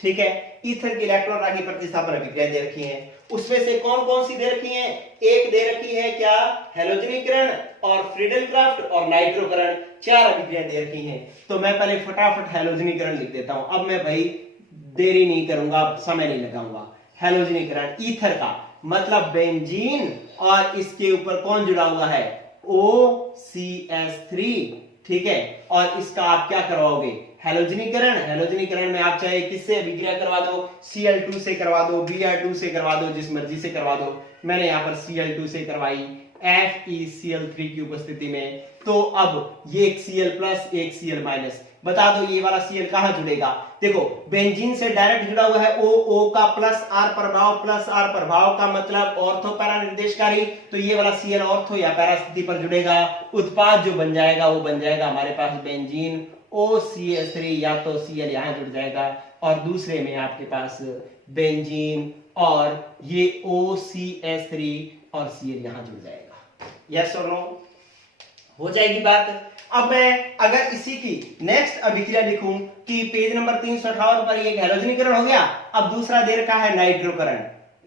ठीक है, ईथर की इलेक्ट्रॉन रागी प्रतिस्थापन अभिक्रिया दे रखी है। उसमें से कौन कौन सी दे रखी है, एक दे रखी है क्या, हैलोजनीकरण और फ्रीडेलक्राफ्ट और नाइट्रोकरण, 4 अभिक्रिया दे रखी हैं। तो मैं पहले फटाफट हैलोजनीकरण लिख देता हूं, अब मैं भाई देरी नहीं करूंगा, समय नहीं लगाऊंगा। हैलोजनीकरण ईथर का मतलब बेंजीन और इसके ऊपर कौन जुड़ा हुआ है, OCH3। ठीक है, और इसका आप क्या करवाओगे, हैलोजनीकरण। हैलोजनीकरण में आप चाहे किससे अभिक्रिया करवा दो, Cl2 से करवा दो, Br2 से करवा दो, जिस मर्जी से करवा दो। मैंने यहां पर Cl2 से करवाई FeCl3 की उपस्थिति में। तो अब ये एक Cl प्लस एक Cl माइनस, बता दो ये वाला Cl कहां जुड़ेगा। देखो, बेंजीन से डायरेक्ट जुड़ा हुआ है O का प्लस R प्रभाव, प्लस R प्रभाव का मतलब ऑर्थो पैरा निर्देशकारी, तो ये वाला Cl ऑर्थो या पैरा स्थिति पर जुड़ेगा। उत्पाद जो बन जाएगा वो बन जाएगा हमारे पास बेंजीन OCH3, या तो Cl यहां जुड़ जाएगा और दूसरे में आपके पास बेंजीन और ये OCH3 और Cl यहां जुड़ जाएगा। यस और नो, हो जाएगी बात। अब मैं अगर इसी की नेक्स्ट अभिक्रिया लिखूं कि पेज नंबर 358 पर एक हैलोजनीकरण हो गया, अब दूसरा दे रखा है नाइट्रोकरण।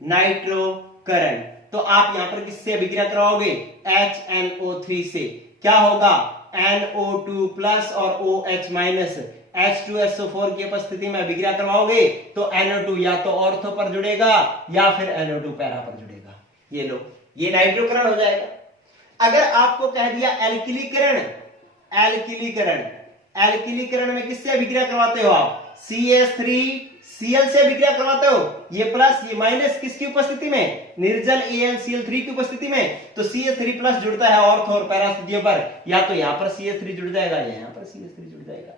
नाइट्रोकरण तो आप यहां पर किससे अभिक्रिया कराओगे, HNO3 से। क्या होगा, NO2 प्लस और OH माइनस, H2SO4 की उपस्थिति में अभिक्रिया करवाओगे तो NO2 या तो ऑर्थो पर जुड़ेगा या फिर NO2 पैरा पर जुड़ेगा। ये लो, ये नाइट्रोकरण हो जाएगा। अगर आपको कह दिया एल्किलीकरण, एल्किलीकरण, एल्किलीकरण में किससे अभिक्रिया करवाते हो आप? CH3Cl से अभिक्रिया करवाते हो। ये प्लस ये माइनस किसकी उपस्थिति में? निर्जल AlCl3 की उपस्थिति में। तो CH3 प्लस जुड़ता है ऑर्थो और पैरा स्थितियों पर, या तो यहां पर CH3 जुड़ जाएगा या यहां पर CH3 जुड़ जाएगा।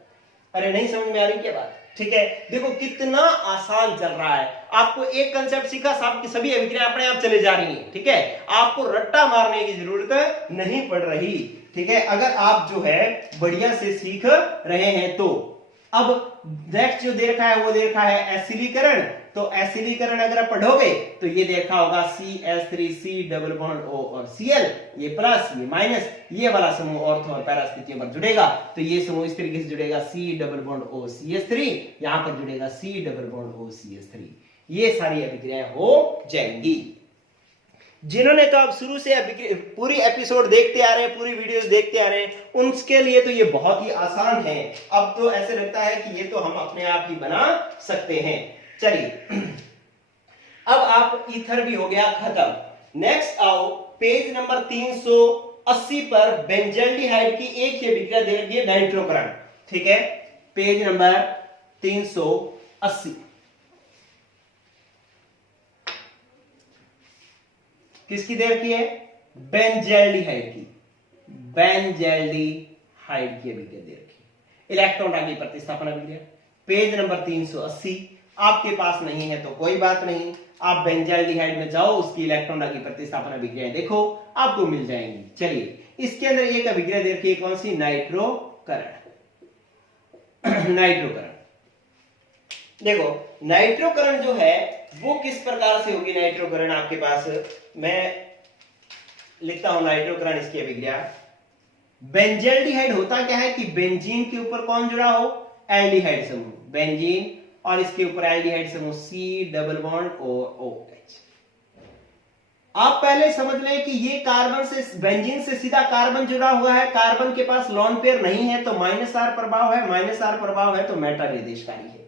अरे नहीं समझ में आ रही क्या बात? ठीक है, देखो कितना आसान चल रहा है। आपको एक कंसेप्ट सीखा, सबकी सभी अभिक्रिया अपने आप चले जा रही हैं। ठीक है, आपको रट्टा मारने की जरूरत नहीं पड़ रही। ठीक है, अगर आप जो है बढ़िया से सीख रहे हैं तो। अब नेक्स्ट जो दे रखा है वो दे रखा है एसिलीकरण। तो एसिलीकरण अगर आप पढ़ोगे तो ये देखा होगा CH3C डबल बॉन्ड O और Cl, ये प्लस ये माइनस, ये वाला समूह ऑर्थो और पैरा स्थितियों पर जुड़ेगा। तो ये समूह इस तरीके से जुड़ेगा C double bond O CH3, यहां पर जुड़ेगा C double bond O CH3। ये सारी अभिक्रियाएं हो जाएंगी। जिन्होंने तो आप शुरू से पूरी एपिसोड देखते आ रहे हैं, पूरी वीडियोस देखते आ रहे हैं, उनके लिए तो ये बहुत ही आसान है। अब तो ऐसे लगता है कि ये तो हम अपने आप ही बना सकते हैं। चलिए, अब आप ईथर भी हो गया खत्म। नेक्स्ट आओ पेज नंबर 380 पर बेंजल्डिहाइड की एक ही अभिक्रिया दे रखी है, नाइट्रोकरण। ठीक है, पेज नंबर 380 किसकी दे रखी है? बेंजल्डिहाइड की, बेंजल्डिहाइड की अभिक्रिया दे रखी है, इलेक्ट्रॉन रागी प्रतिस्थापन अभिक्रिया। पेज नंबर 380 आपके पास नहीं है तो कोई बात नहीं, आप बेंजल्डिहाइड में जाओ, उसकी इलेक्ट्रॉन रागी प्रतिस्थापन अभिक्रिया देखो, आपको मिल जाएंगी। चलिए, इसके अंदर एक अभिक्रिया दे रखी है, कौन सी? नाइट्रोकरण। नाइट्रोकरण देखो, नाइट्रोकरण जो है वो किस प्रकार से होगी? नाइट्रोकरण आपके पास मैं लिखता हूं नाइट्रोकरण, इसकी अभिक्रिया। बेंजल्डिहाइड होता क्या है कि बेंजीन के ऊपर कौन जुड़ा हो? एल्डिहाइड समूह, बेंजीन, और इसके ऊपर एल्डिहाइड समूह C डबल बॉन्ड और OH। आप पहले समझ लें कि ये कार्बन से, बेंजीन से सीधा कार्बन जुड़ा हुआ है, कार्बन के पास लोन पेयर नहीं है तो -R प्रभाव है, -R प्रभाव है तो मेटा निर्देशकारी है।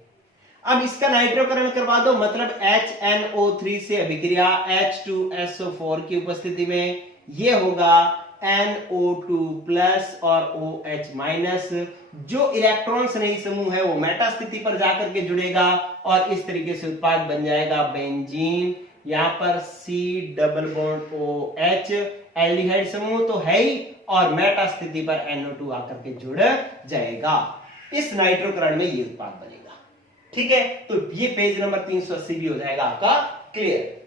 अब इसका नाइट्रोकरण करवा दो, मतलब HNO3 से अभिक्रिया H2SO4 की उपस्थिति में, ये होगा NO2 प्लस और OH माइनस। जो इलेक्ट्रॉन स्नेही समूह है वो मेटा स्थिति पर जाकर के जुड़ेगा और इस तरीके से उत्पाद बन जाएगा बेंजीन। यहां पर C double bond OH, aldehyde समूह तो है ही, और मेटा स्थिति पर NO2 आकर के जुड़ जाएगा। इस नाइट्रोकरण में ये उत्पाद बनेगा। ठीक है, तो ये पेज नंबर 380 भी हो जाएगा आपका क्लियर।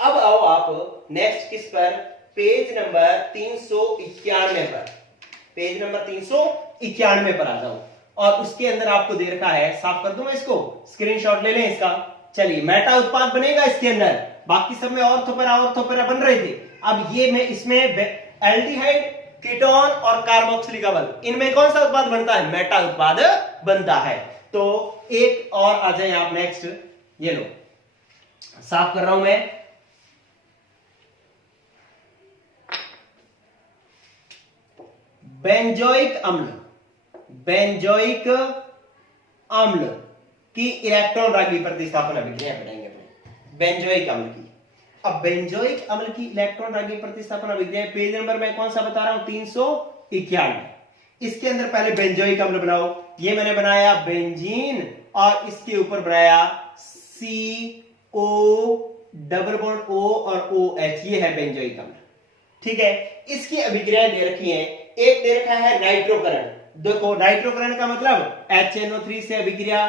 अब आओ आप नेक्स्ट किस पर? पेज नंबर 391 पर, पेज नंबर 391 पर आ जाओ, और उसके अंदर आपको दे रखा है, साफ कर दूं मैं इसको, स्क्रीनशॉट ले लें इसका। चलिए, मेटा उत्पाद बनेगा इसके अंदर, बाकी सब में ऑर्थोपेरा बन रहे थे। अब ये में इसमें एल्डिहाइड, कीटोन और कार्बोक्सिलिक अम्ल, इनमें कौन सा उत्पाद बनता है? मेटा उत्पाद बनता है। तो एक और आ जाए आप नेक्स्ट, ये लो, साफ कर रहा हूं मैं। बेंजोइक अम्ल, बेंजोइक अम्ल की इलेक्ट्रॉन रागी प्रतिस्थापन अभिक्रिया बनाएंगे अपने, बेंजोइक अम्ल की। अब बेंजोइक अम्ल की इलेक्ट्रॉन रागी प्रतिस्थापन अभिक्रिया पेज नंबर मैं कौन सा बता रहा हूं? 391। इसके अंदर पहले बेंजोइक अम्ल बनाओ। ये मैंने बनाया बेंजीन और इसके ऊपर बनाया CO डबल बॉन्ड O और OH, ये है बेंजोइक अम्ल। ठीक है, इसकी अभिक्रियाएं दे रखी हैं। एक दे रखा है नाइट्रोकरण। देखो, नाइट्रोकरण का मतलब HNO3 से अभिक्रिया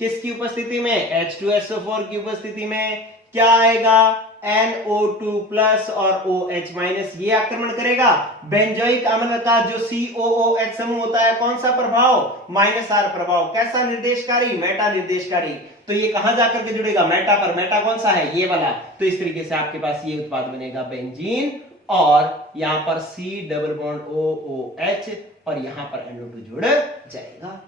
किसकी उपस्थिति में? H2SO4 की उपस्थिति में क्या आएगा? NO2 प्लस और OH माइनस, ये आक्रमण करेगा। बेंजोइक अम्ल का जो COOH समूह होता है, कौन सा प्रभाव? -R प्रभाव। कैसा निर्देशकारी? मेटा निर्देशकारी। तो ये कहां जाकर के जुड़ेगा? मेटा पर। मेटा कौन सा है? ये वाला। तो इस तरीके से आपके पास ये उत्पाद बनेगा बेंजीन, और यहां पर C डबल बॉन्ड OOH और यहां पर NO2 जुड़ जाएगा।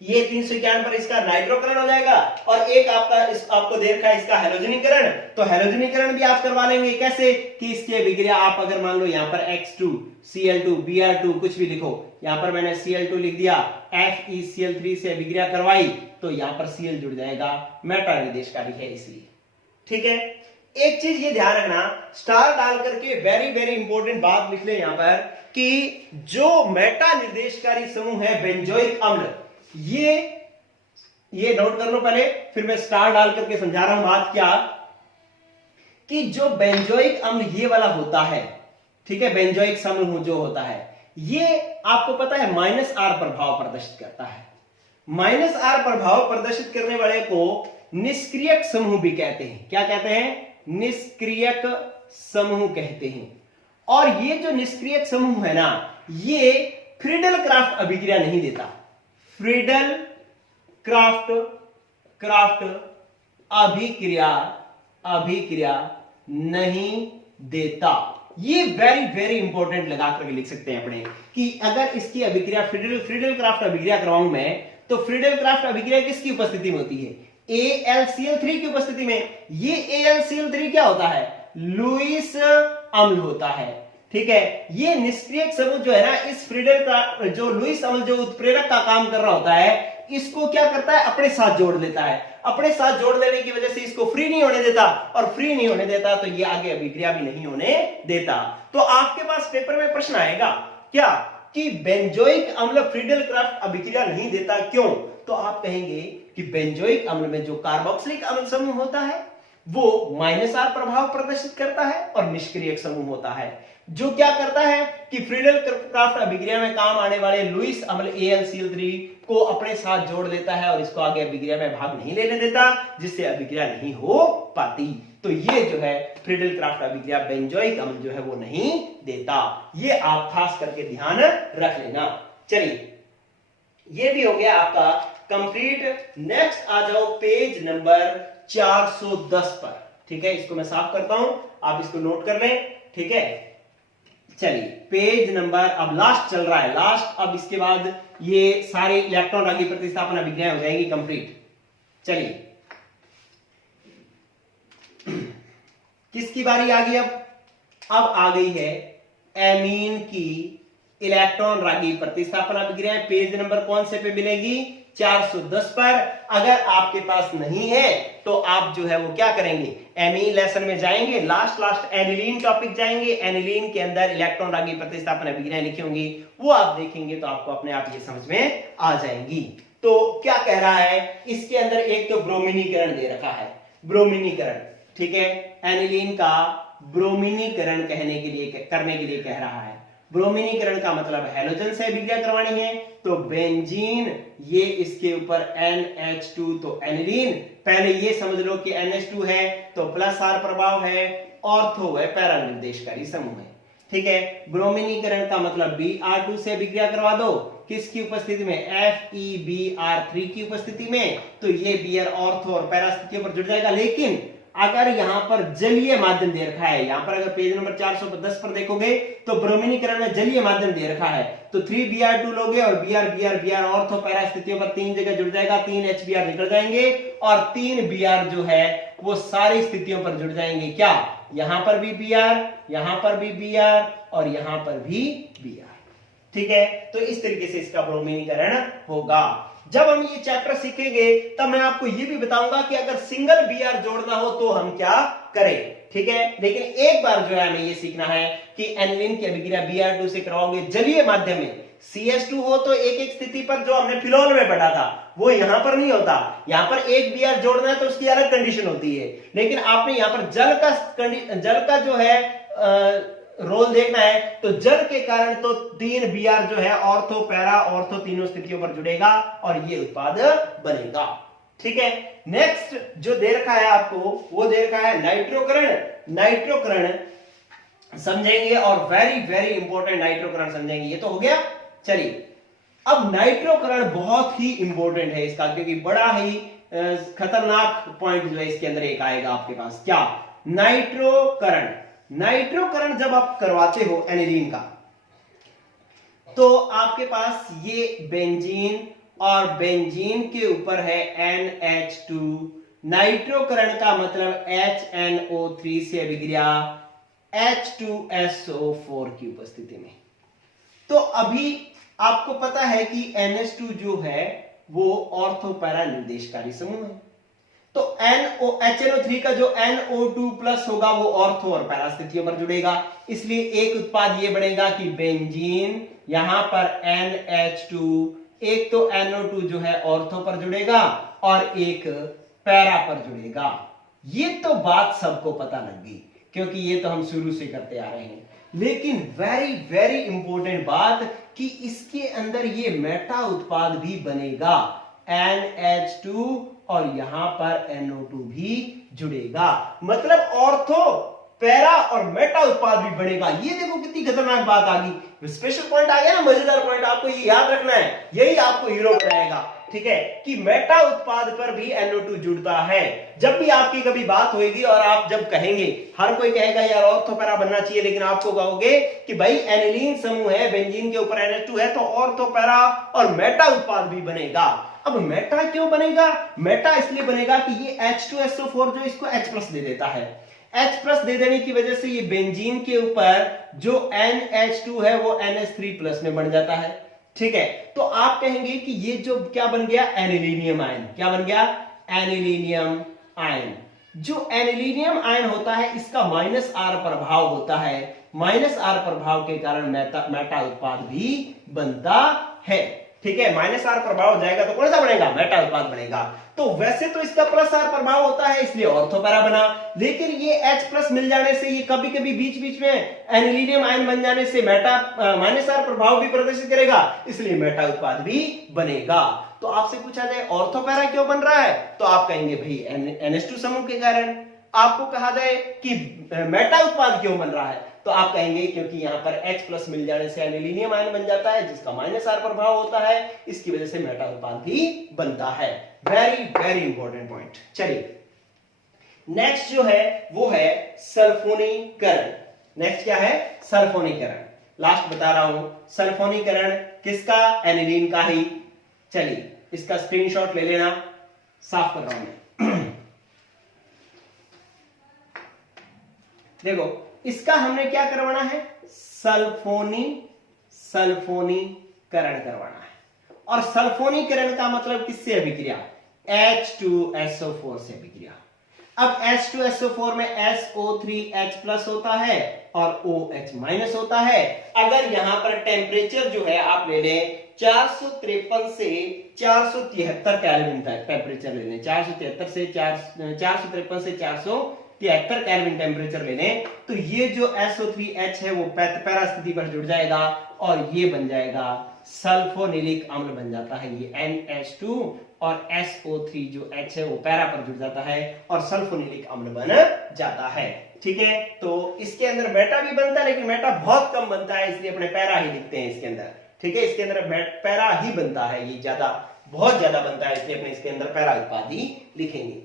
ये 391 पर इसका नाइट्रोकरण हो जाएगा, और एक आपका आपको दे रखा है इसका हैलोजनीकरण, तो हैलोजनीकरण भी आप करवा लेंगे। कैसे कि इसकी अभिक्रिया आप अगर मान लो यहाँ पर X2 Cl2 Br2 कुछ भी लिखो, यहाँ पर मैंने Cl2 लिख दिया, FeCl3 से अभिक्रिया करवाई तो यहाँ पर Cl जुड़ जाएगा, मेटा निर्देशकारी है इसलिए। ठीक है, एक चीज ये ध्यान रखना, स्टार डाल करके वेरी वेरी इंपॉर्टेंट बात लिख ले यहां पर कि जो मेटा निर्देशकारी समूह है बेंजोइक अम्ल, ये नोट कर लो पहले, फिर मैं स्टार डाल करके समझा रहा हूं बात क्या, कि जो बेंजोइक अम्ल ये वाला होता है, ठीक है, बेंजोइक समूह जो होता है ये आपको पता है -R प्रभाव प्रदर्शित करता है। -R प्रभाव प्रदर्शित करने वाले को निष्क्रियक समूह भी कहते हैं। क्या कहते हैं? निष्क्रियक समूह कहते हैं। और ये जो निष्क्रियक समूह है ना, ये फ्रीडल क्राफ्ट अभिक्रिया नहीं देता, फ्रीडल क्राफ्ट अभिक्रिया नहीं देता। ये वेरी वेरी इंपॉर्टेंट लगा करके लिख सकते हैं अपने, कि अगर इसकी अभिक्रिया फ्रीडल क्राफ्ट अभिक्रिया करवाऊं मैं, तो फ्रीडल क्राफ्ट अभिक्रिया किसकी उपस्थिति में होती है? AlCl3 की उपस्थिति में। ये AlCl3 क्या होता है? लुईस अम्ल होता है। ठीक है, ये निष्क्रियक समूह जो है ना, इस फ्रीडल का जो लुईस अम्ल जो उत्प्रेरक का काम कर रहा होता है, इसको क्या करता है? अपने साथ जोड़ लेता है। अपने साथ जोड़ लेने की वजह से इसको फ्री नहीं होने देता, और फ्री नहीं होने देता तो ये आगे अभिक्रिया भी नहीं होने देता। तो आपके पास पेपर में प्रश्न आएगा क्या, कि बेंजोइक अम्ल फ्रीडल क्राफ्ट अभिक्रिया नहीं देता, क्यों? तो आप कहेंगे कि बेंजोइक अम्ल में जो कार्बोक्सिलिक अम्ल समूह होता है वो -R प्रभाव प्रदर्शित करता है, और निष्क्रियक समूह होता है जो क्या करता है कि फ्रीडल क्राफ्ट अभिक्रिया में काम आने वाले लुईस अम्ल AlCl3 को अपने साथ जोड़ लेता है, और इसको आगे अभिक्रिया में भाग नहीं लेने देता, जिससे अभिक्रिया नहीं हो पाती। तो ये जो है फ्रीडल क्राफ्ट अभिक्रिया बेंजोइक अम्ल जो है वो नहीं देता। ये आप खास करके ध्यान रख लेना। चलिए, ये भी हो गया आपका कंप्लीट। नेक्स्ट आ जाओ पेज नंबर 410 पर। ठीक है, इसको मैं साफ करता हूं, आप इसको नोट कर लें। ठीक है, चलिए पेज नंबर, अब लास्ट चल रहा है, लास्ट। अब इसके बाद ये सारे इलेक्ट्रॉन रागी प्रतिस्थापन अभिक्रियाएं हो जाएंगी कंप्लीट। चलिए, किसकी बारी आ गई? अब आ गई है एमीन की इलेक्ट्रॉन रागी प्रतिस्थापन अभिक्रिया। पेज नंबर कौन से पे मिलेगी? 410 पर। अगर आपके पास नहीं है तो आप जो है वो क्या करेंगे, एमीन लेसन में जाएंगे, लास्ट एनिलीन टॉपिक जाएंगे, एनिलीन के अंदर इलेक्ट्रॉन रागी प्रतिस्थापन अभिक्रियाएं लिखी होंगी, वो आप देखेंगे तो आपको अपने आप ये समझ में आ जाएंगी। तो क्या कह रहा है इसके अंदर? एक तो ब्रोमिनीकरण दे रखा है, ब्रोमिनीकरण। ठीक है, एनिलीन का ब्रोमिनीकरण करने के लिए कह रहा है। ब्रोमिनीकरण का मतलब हैलोजन से अभिक्रिया करवानी है, तो बेंजीन, ये इसके ऊपर NH2, तो एनिलीन। पहले ये समझ लो कि NH2 है तो +R प्रभाव है, ऑर्थो है, पैरा निर्देशकारी समूह है। ठीक है, ब्रोमिनीकरण का मतलब Br2 से अभिक्रिया करवा दो, किसकी उपस्थिति में? FeBr3 की उपस्थिति में, तो ये Br ऑर्थो और पैरा स्थितियों पर जुड़ जाएगा। लेकिन अगर यहां पर जलीय माध्यम दे रखा है, यहां पर अगर पेज नंबर 410 पर देखोगे तो ब्रोमिनीकरण में जलीय माध्यम दे रखा है, तो 3Br2 लोगे और Br ऑर्थो पैरा स्थितियों पर 3 जगह जुड़ जाएगा, 3 HBr निकल जाएंगे, और 3 Br जो है वो सारी स्थितियों पर जुड़ जाएंगे। क्या? यहां पर भी Br, यहां पर भी Br, और यहां पर भी Br। ठीक है, तो इस तरीके से इसका ब्रोमिनीकरण होगा। जब हम ये चैप्टर सीखेंगे तब मैं आपको ये भी बताऊंगा कि अगर सिंगल Br जोड़ना हो तो हम क्या करें। ठीक है, लेकिन एक बार जो है हमें ये सीखना है कि एनिलीन की अभिक्रिया Br2 से करवाओगे जलीय माध्यम में, CH2 हो तो एक एक स्थिति पर, जो हमने फिनोल में पढ़ा था वो यहां पर नहीं होता। यहां पर एक Br जोड़ना है तो उसकी अलग कंडीशन होती है, लेकिन आपने यहां पर जल का जो है रोल देखना है, तो जल के कारण तो 3 Br जो है ऑर्थो पैरा ऑर्थो तीनों स्थितियों पर जुड़ेगा और ये उत्पाद बनेगा। ठीक है, नेक्स्ट जो दे रखा है आपको वो दे रखा है नाइट्रोकरण। नाइट्रोकरण समझेंगे और वेरी वेरी इंपॉर्टेंट नाइट्रोकरण समझेंगे। ये तो हो गया। चलिए, अब नाइट्रोकरण बहुत ही इंपॉर्टेंट है इसका, क्योंकि बड़ा ही खतरनाक पॉइंट जो है इसके अंदर एक आएगा आपके पास। क्या? नाइट्रोकरण। नाइट्रोकरण जब आप करवाते हो एनिलीन का, तो आपके पास ये बेंजीन और बेंजीन के ऊपर है NH2। नाइट्रोकरण का मतलब HNO3 से अभिक्रिया H2SO4 की उपस्थिति में। तो अभी आपको पता है कि NH2 जो है वो ऑर्थो पैरा निर्देशकारी समूह है। तो HNO3 का जो NO2 प्लस होगा वो ऑर्थो और पैरा स्थितियों पर जुड़ेगा, इसलिए एक उत्पाद ये बनेगा कि बेंजीन, यहां पर NH2, एक तो NO2 जो है ऑर्थो पर जुड़ेगा और एक पैरा पर जुड़ेगा। ये तो बात सबको पता लग गई क्योंकि ये तो हम शुरू से करते आ रहे हैं। लेकिन वेरी वेरी इंपॉर्टेंट बात कि इसके अंदर ये मेटा उत्पाद भी बनेगा, NH2 और यहां पर NO2 भी जुड़ेगा, मतलब ऑर्थो पैरा और मेटा उत्पाद भी बनेगा। ये देखो कितनी खतरनाक बात आ गई, स्पेशल पॉइंट आ गया ना, मजेदार पॉइंट। आपको ये याद रखना है, यही आपको हीरो बनाएगा, ठीक है, कि मेटा उत्पाद पर भी NO2 जुड़ता है। जब भी आपकी कभी बात होगी और आप जब कहेंगे, हर कोई कहेगा यार ऑर्थो पैरा बनना चाहिए, लेकिन आपको कहोगे कि भाई एनिलीन समूह है, बेंजीन के ऊपर NH2 है, तो ऑर्थो पैरा और मेटा उत्पाद भी बनेगा। अब मेटा क्यों बनेगा? मेटा इसलिए बनेगा कि ये H2SO4 जो इसको H+ दे देता है, H+ दे देने की वजह से ये बेंजीन के ऊपर जो NH2 है वो NH3+ में बन जाता है, ठीक है। तो आप कहेंगे कि ये जो क्या बन गया, एनिलीनियम आयन। क्या बन गया? Anilinium ion. जो एनिलीनियम आयन होता है इसका -R प्रभाव होता है, -R प्रभाव के कारण मेटा उत्पाद भी बनता है, ठीक है। -R प्रभाव हो जाएगा तो कौन सा बनेगा? मेटा उत्पाद बनेगा। तो वैसे तो इसका +R प्रभाव होता है इसलिए ऑर्थो पैरा बना, लेकिन ये H+ मिल जाने से, ये कभी कभी बीच बीच में एनिलीनियम आयन बन जाने से मेटा -R प्रभाव भी प्रदर्शित करेगा, इसलिए मेटा उत्पाद भी बनेगा। तो आपसे पूछा जाए ऑर्थो पैरा क्यों बन रहा है, तो आप कहेंगे भाई NH2 समूह के कारण। आपको कहा जाए कि मेटा उत्पाद क्यों बन रहा है, तो आप कहेंगे क्योंकि यहां पर H+ मिल जाने से एनिलीनियम आयन बन जाता है जिसका -R प्रभाव होता है, इसकी वजह से मेटा उत्पाद भी बनता है। Very very important point. चलिए नेक्स्ट जो है वो है सल्फोनीकरण। नेक्स्ट क्या है? सल्फोनीकरण। लास्ट बता रहा हूं, सल्फोनीकरण किसका? एनिलीन का ही। चलिए इसका स्क्रीनशॉट ले लेना, साफ कर रहा हूं मैं। देखो इसका हमने क्या करवाना है? सल्फोनीकरण करवाना है। और सल्फोनीकरण का मतलब किससे अभिक्रिया? H2SO4 से अभिक्रिया। अब H2SO4 में SO3H+ होता है और OH- होता है। अगर यहां पर टेम्परेचर जो है आप ले लें 453 से 473 केल्विन तक टेम्परेचर ले लें, 473 से 473 केल्विन टेम्परेचर ले लें, तो ये जो SO3H है वो पैरा स्थिति पर जुड़ जाएगा और ये बन जाएगा सल्फोनिलिक अम्ल बन जाता है। ये NH2 और SO3 जो H है वो पैरा पर जुड़ जाता है और सल्फोनिलिक अम्ल बन जाता है, ठीक है। तो इसके अंदर मेटा भी बनता है, लेकिन मेटा बहुत कम बनता है, इसलिए अपने पैरा ही लिखते हैं इसके अंदर, ठीक है। इसके अंदर पैरा ही बनता है, ये ज्यादा बहुत ज्यादा बनता है, इसलिए अपने इसके अंदर पैरा उत्पाद ही लिखेंगे।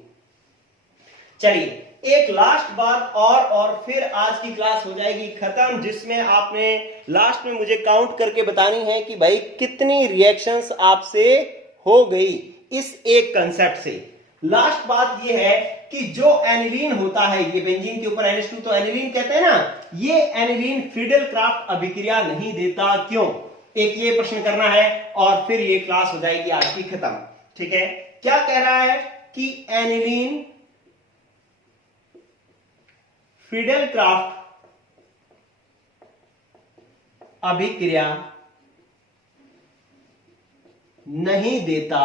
चलिए एक लास्ट बात और फिर आज की क्लास हो जाएगी खत्म, जिसमें आपने लास्ट में मुझे काउंट करके बतानी है कि भाई कितनी रिएक्शंस आपसे हो गई इस एक कंसेप्ट से। लास्ट बात ये है कि जो एनिलीन होता है, ये बेंजीन के ऊपर NH2 तो एनिलीन कहते हैं ना, ये एनिलीन फ्रीडल-क्राफ्ट अभिक्रिया नहीं देता, क्यों? एक ये प्रश्न करना है और फिर ये क्लास हो जाएगी आज की खत्म, ठीक है। क्या कह रहा है कि एनिलीन फ्रीडल-क्राफ्ट अभिक्रिया नहीं देता,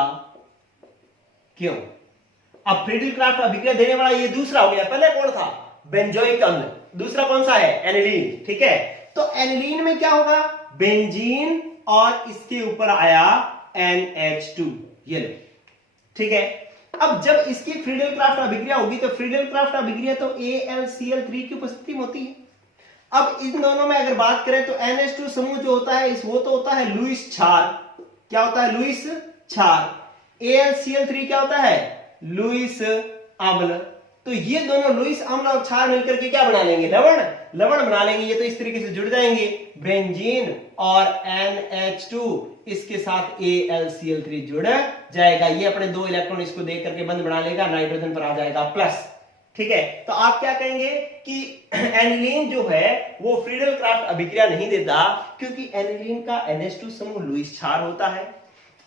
क्यों? अब फ्रीडल-क्राफ्ट अभिक्रिया देने वाला ये दूसरा हो गया, पहले कौन था? बेंजोइक अम्ल। दूसरा कौन सा है? एनिलीन, ठीक है। तो एनिलीन में क्या होगा? बेंजीन और इसके ऊपर आया NH2, ये लो, ठीक है। अब जब इसकी फ्रीडल-क्राफ्ट अभिक्रिया होगी तो फ्रीडल-क्राफ्ट अभिक्रिया तो AlCl3 की उपस्थिति में होती है। अब इन दोनों में अगर बात करें तो NH2 समूह जो होता है वो तो होता है लुईस क्षार। क्या होता है? लुईस क्षार। AlCl3 क्या होता है? लुईस अम्ल। तो ये दोनों लुईस अम्ल और क्षार मिलकर के क्या बना लेंगे? लवण। लवण बना लेंगे, ये तो इस तरीके से जुड़ जाएंगे, बेंजीन और NH2 इसके साथ AlCl3 जुड़ जाएगा। ये अपने 2 इलेक्ट्रॉन इसको देख करके बंद बना लेगा, नाइट्रोजन पर आ जाएगा प्लस। ठीक है, तो आप क्या कहेंगे कि एनिलीन जो है वो फ्रीडल क्राफ्ट अभिक्रिया नहीं देता, क्योंकि एनिलीन का NH2 समूह लुईस क्षार होता है,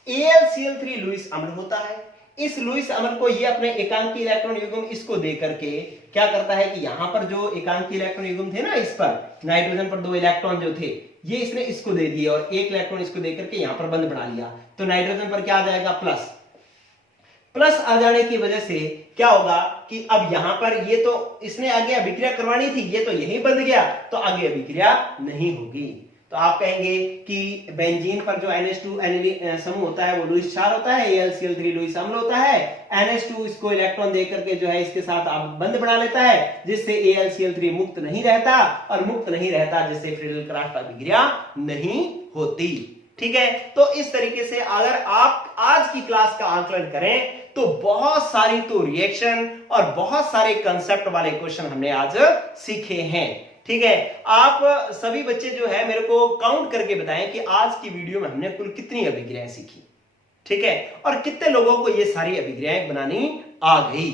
AlCl3 लुईस अम्ल होता है। इस लुईस अम्ल को ये अपने एकांकी इलेक्ट्रॉन युग्म इसको दे करके क्या करता है कि यहां पर जो एकांकी इलेक्ट्रॉन युग्म थे ना, इस पर नाइट्रोजन पर 2 इलेक्ट्रॉन जो थे, ये इसने इसको दे दिए और 1 इलेक्ट्रॉन इसको दे करके यहां पर बंद बना लिया, तो नाइट्रोजन पर क्या आ जाएगा प्लस। प्लस आ जाने की वजह से क्या होगा कि अब यहां पर ये तो इसने आगे अभिक्रिया करवानी थी, ये तो यहीं बंद गया, तो आगे अभिक्रिया नहीं होगी। तो आप कहेंगे कि बेंजीन पर जो NH2 समूह होता है वो लुईस क्षार होता है, AlCl3 लुईस अम्ल होता है, NH2 इसको इलेक्ट्रॉन दे करके जो है इसके साथ आप बंद बना लेता है, जिससे AlCl3 मुक्त नहीं रहता, और मुक्त नहीं रहता जिससे फ्रीडल क्राफ्ट अभिक्रिया नहीं होती। ठीक है, तो इस तरीके से अगर आप आज की क्लास का आकलन करें तो बहुत सारी तो रिएक्शन और बहुत सारे कंसेप्ट वाले क्वेश्चन हमने आज सीखे हैं। ठीक है, आप सभी बच्चे जो है मेरे को काउंट करके बताएं कि आज की वीडियो में हमने कुल कितनी अभिक्रियाएं सीखी। ठीक है, और कितने लोगों को ये सारी अभिक्रियाएं बनानी आ गई।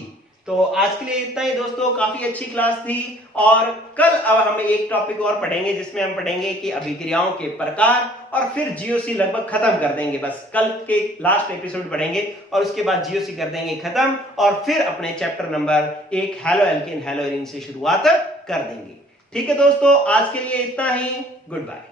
तो आज के लिए इतना ही दोस्तों, काफी अच्छी क्लास थी, और कल अब हम एक टॉपिक और पढ़ेंगे जिसमें हम पढ़ेंगे कि अभिक्रियाओं के प्रकार, और फिर जीओसी लगभग खत्म कर देंगे। बस कल के लास्ट एपिसोड पढ़ेंगे और उसके बाद जीओसी कर देंगे खत्म, और फिर अपने chapter number 1 haloalkane haloarene से शुरुआत कर देंगे। ठीक है दोस्तों, आज के लिए इतना ही, गुड बाय।